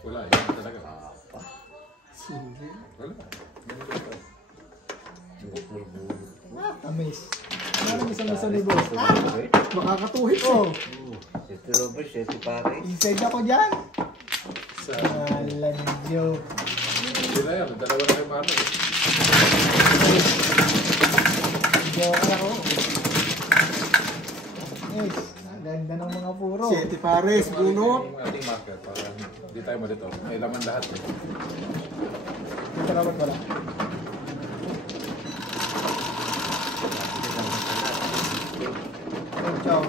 Wala, yun talaga. Sige. Wala. Amis. Ano gusto mo sa libos? Makakatuhit Oh, Seti Robert, Seti Pares. inside ako dyan. Sa... Alan Joe. Sila yan, dalawa na yung mano. Joke ako. Yes, ganda ng mga puro. Seti Pares, bunot. Yung ating marker para hindi tayo malito. May laman lahat eh. Ito dapat wala. Oh, ciao.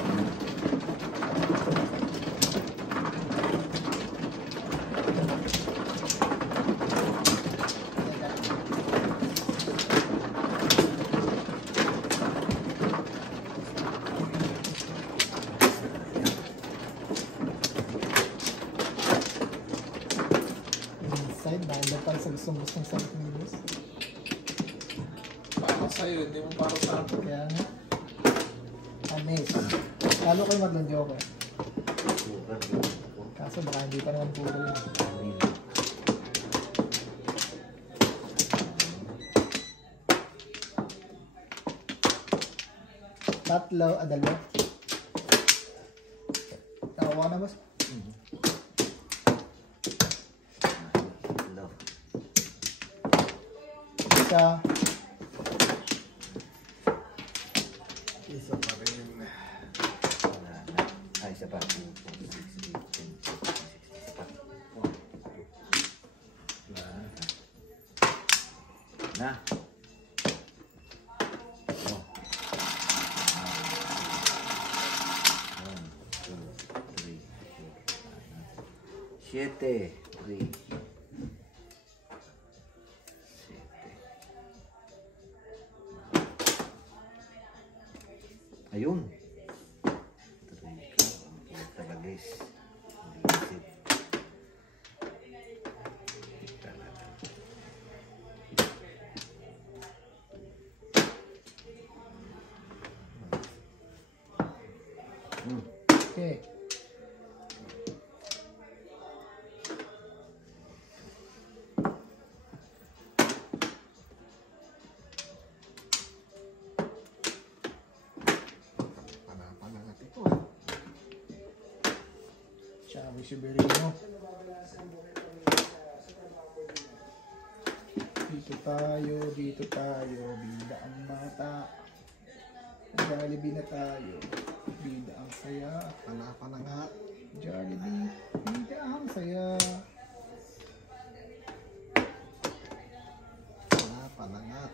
Inside, dahil para sa gustong sarap ng libos. Para sa'yo, hindi mo para sa akin. Kaya nga. Anis. Lalo kayo maglong-joke. Sugar, yun. Kaso baka hindi pa naman puro yun. Amin. Tatlo, dalawa. Nakawa na boss? Love. Isa. na. Oh. 1, 2, 3, 4, 5, 7, 3, 7. Ayun. 3 ka. Ang talaga guys. Isip. Okay. Panapanangat ito. Sabi si Berino. Dito tayo, bida ang mata. Jollibee na tayo, bida ang saya. Panapanangat. Jollibee, bida ang saya. Panapanangat.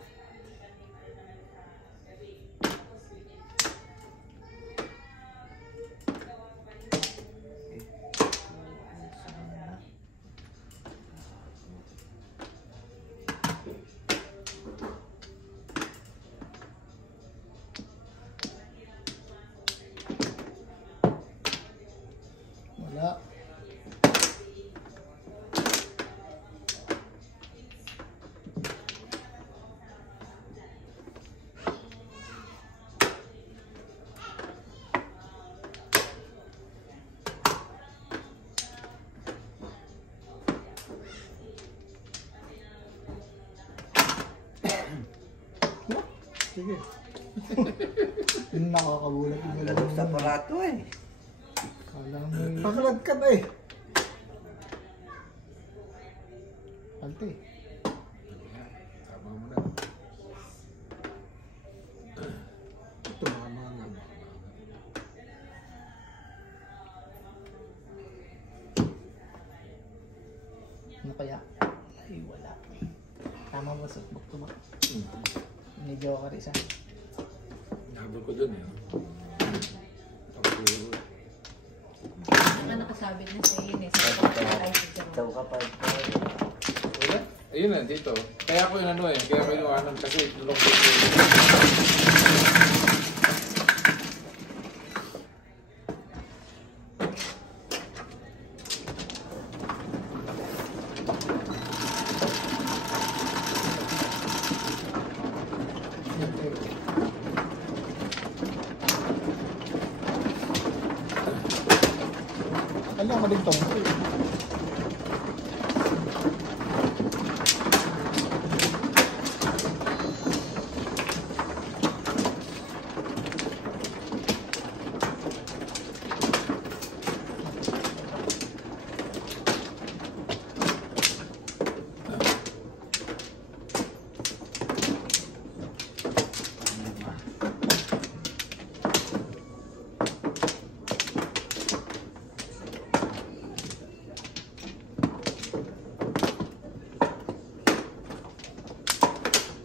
Wala. Sige. Nakakagulat yung Lalo sa aparato eh. Kala mo yung Pakalad ka na eh. palte. Tama mo na. Ito mga. Ano kaya? Ay, wala. Tama ba sa bukto ba? Medyo ka rin sa. Nahabol ko dun eh. Pagpuro. Mga nakasabit na sa yun eh. Sa pagkakaay sa Jerome. Ikaw kapag Wala? Ayun na, dito. Kaya ko yung ano eh. Kaya ko yung ano kasi lulong ko. Kaya mo din tong.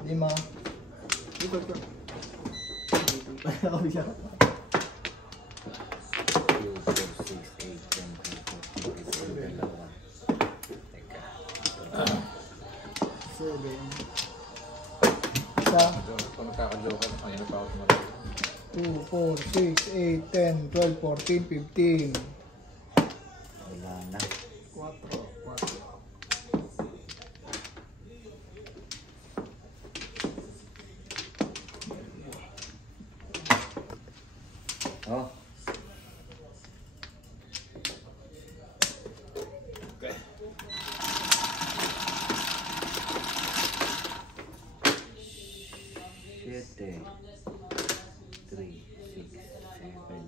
Lima. Ito. Ako bigla. 2, 4, 6, 8, 10, 12, 13, 14, 15, Teka. 7. Isa, Kung nakakaloka na, ayun pa ako tumatay. 2, 4, 6, 8, 10, 12, 14, 15. Wala na. 4. Oh. Okay. Siete. 3, 6, 7.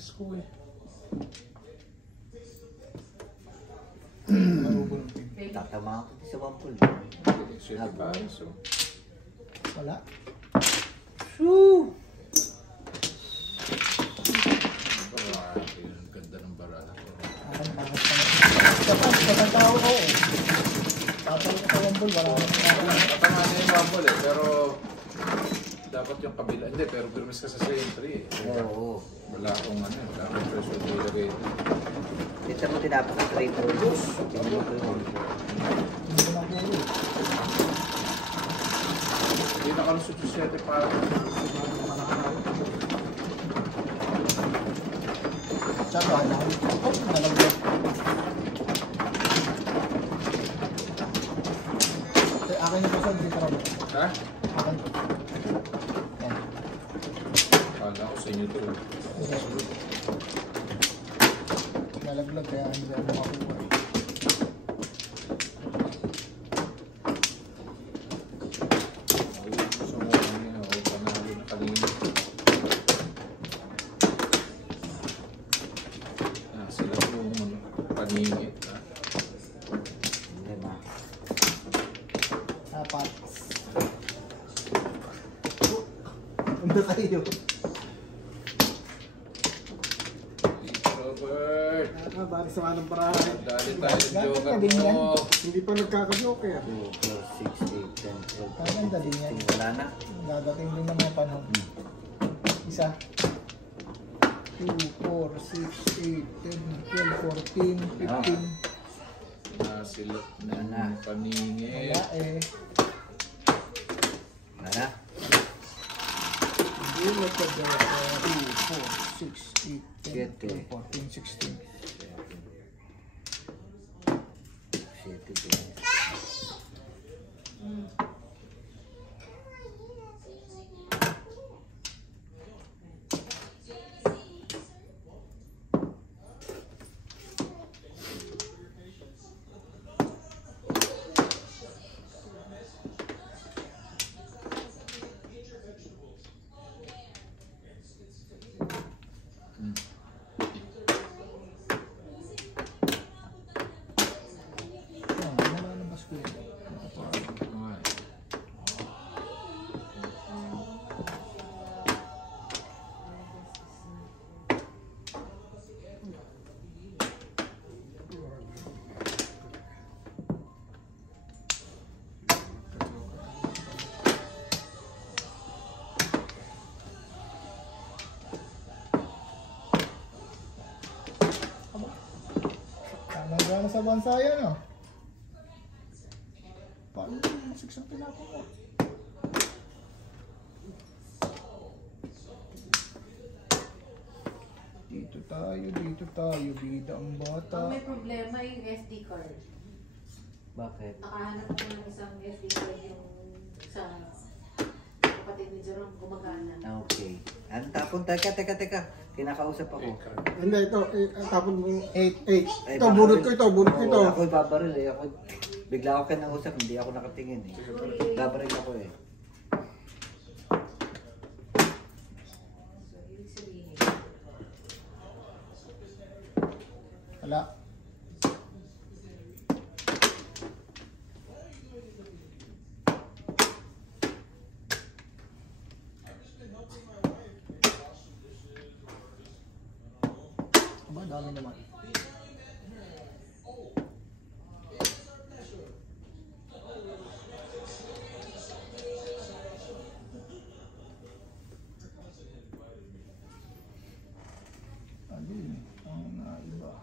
Diyos ko eh. Tatama ako sa wampul. 7 pares, oh. Wala. Grabe, ang ganda ng baraha. Akan pangas pa. Sa tao ko eh. Tatalo ko sa wambol, wala nang sinabi. Tatama niya yung wambol eh, pero dapat yung kabila. Hindi, pero permis ka sa entry eh. Oo. Wala akong wala akong threshold to ilagay. Kita mo tinapos ang 3 points. Tingnan mo ko yung wampul. Hindi ko nakulo. Hindi nakalusot yung 7 pares. Tsaka lang. Oh, nalagyan. Akin yung pasal, dito rin. Ha? Akin. Yan. Kala ko sa inyo to. Nalaglag kaya hindi ako makuha. Gusto mo kanina, o panalo na kanina. Sila yung paningit, ha? Hindi ma. Apat. Ano kayo? Robert! Bari sa manong parahay. Dali tayo Gaganda joker din yan. mo. Hindi pa nagkakajoke eh. 2, 4, 6, 8, 10, 12, Maganda din yan. 13. Wala na. Dadating din ng mga panahon. Isa. 2, 4, 6, 8, 10, 12, 14, 15. Nasilot na paningit. Wala eh. Wala na. Hindi mo ito 2, 4, 6, 8, 10, 12, 14, 16. 7 din. Nalalabas ko yun. Tamang gana sa bansa yan ah. Paano yung musik sa pinako mo? Dito tayo, bida ang bata. Ang may problema yung SD card. Bakit? Nakahanap ko ng isang SD card yung sa kapatid ni Jerome gumagana. Okay. Ano tapon? Teka. Kinakausap ako. Hindi, ito. Tapon mo yung 8. Ay, Ito, bunot ko ito. Bunot ko ito. Oo, ako'y babaril eh. Bigla ako kinausap, hindi ako nakatingin eh. Babaril ako eh. So, ibig sabihin, Wala. Aba, dami naman. Alin ang naiba?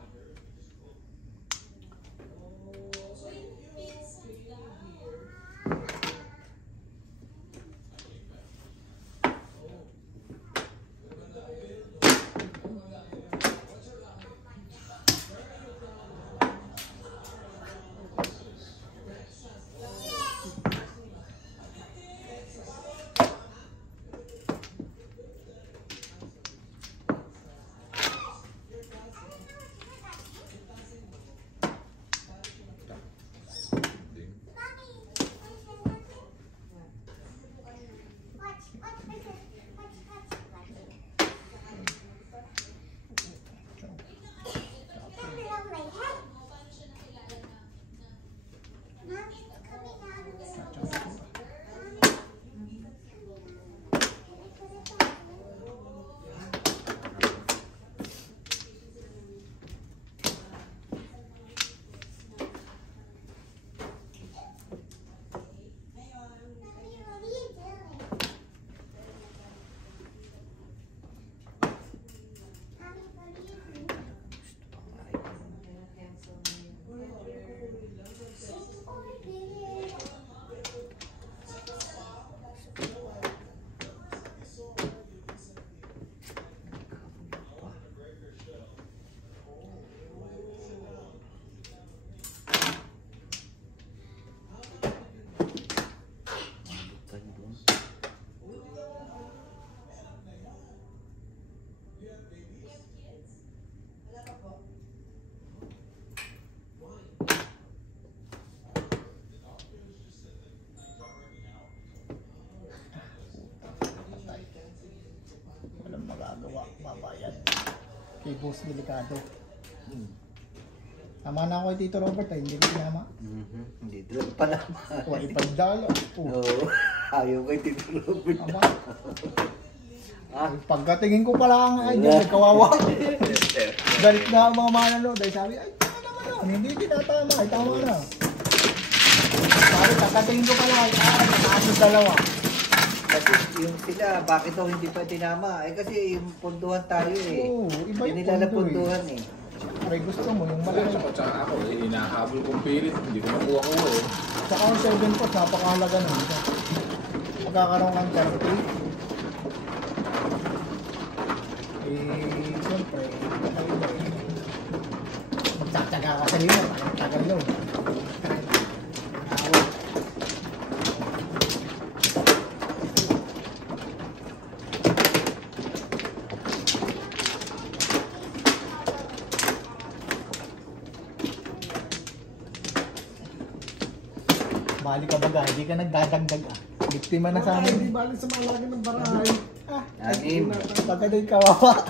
boss, delikado. Tama na ako kay Tito Robert, ay hindi ko tinama. Hindi doon pa naman. O, ipagdalo. Oo. Ayaw kay Tito Robert. Aba. Pagkatingin ko pala ang ay, kawawa. Galit na ang mga mananood. Dahil sabi, ay, tama naman na. Hindi tinatama. Ay, tama na. Sabi, pagkatingin ko pala, ay, nakasos dalawa. Kasi yung sila, bakit daw hindi pa tinama? Eh kasi yung punduhan tayo eh. Oo, iba yung Hindi nila na pondo punduhan eh. Siyempre, gusto mo yung Wala, malaki. tsaka ako, hinahabol kong pilit, hindi ko nakuha ko eh. Saka ang 7 pots, napakahalaga nun. Magkakaroon kang 30. Siyempre, magtsatsaga ka sa lima, parang tagal yun. Bali ka baga, hindi ka nagdadagdag ah. Biktima na sa Hindi amin. balik sa malaki ng barahay. Anim. Pagka din kawawa.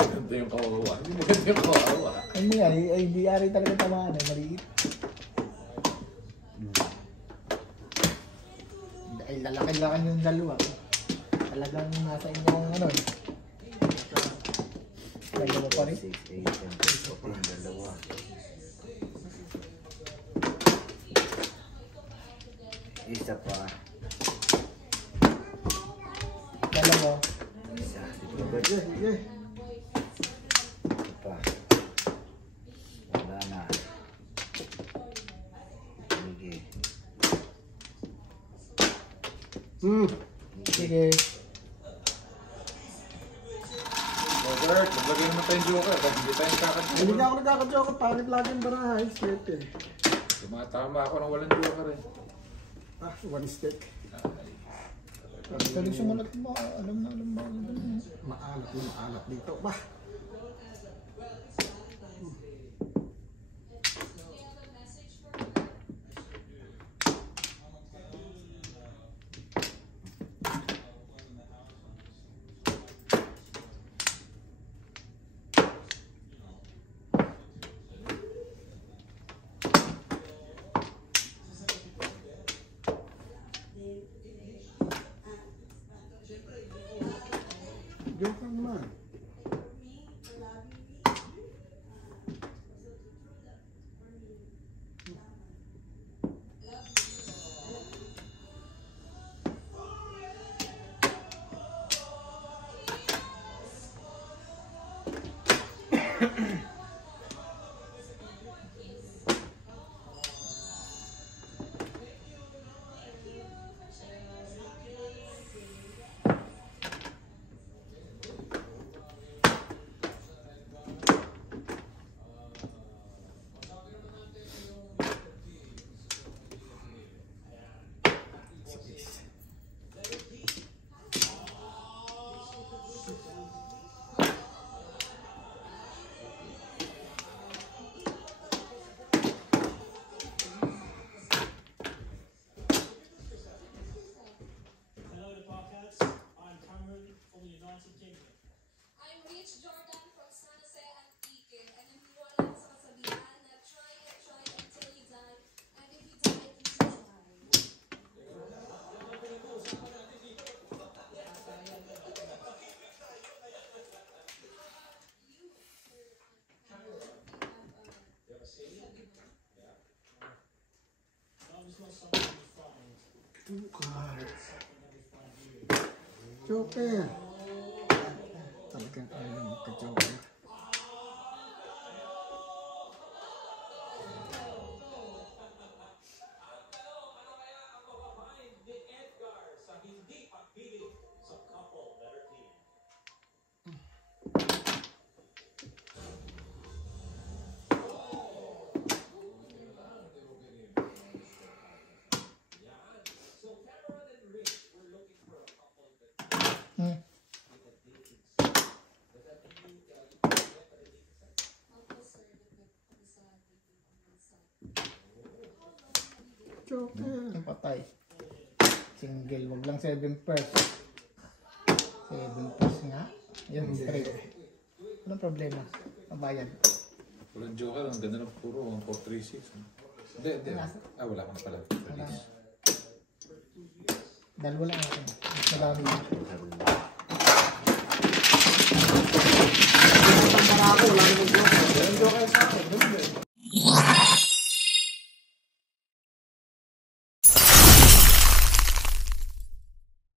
Maganda yung kawawa. Hindi maganda yung kawawa. Hindi ay hindi ari talaga tamaan eh, maliit. Ay lalaki-laki yung dalawa. Talagang nasa inyong ano eh. Dalawa pa rin. 6, 8, 10, 15, dalawa. Isa pa. Dalawa. Isa. Tito Robert. Sige, sige. Isa pa. Wala na. Sige. Sige. Robert, maglagay naman tayong joker. Kasi hindi tayo Hindi nakakadjoker. na ako nagkakadyoke. Pangit lagi ang barahay. Straight eh. Tumatama ako ng walang joker eh. One stick. Tuloy sumulat ba? Alam na. Maalat dito. Bah! Joker naman. I'm Rich Jordan from San Jose, Antique, and naniwala ako sa kasabihan na try until you die, and if you die, at least you try. Joker. Talagang ayaw magka-joker. Joker. Yung patay. Single, wag lang 7 pers. 7 pers nga. Yun, straight. Anong problema? Ang bayad. Walang joker, ang ganda ng puro, 436. Hindi. Wala ka na pala. Wala. Dalawa lang ako. Mas madami. Sabi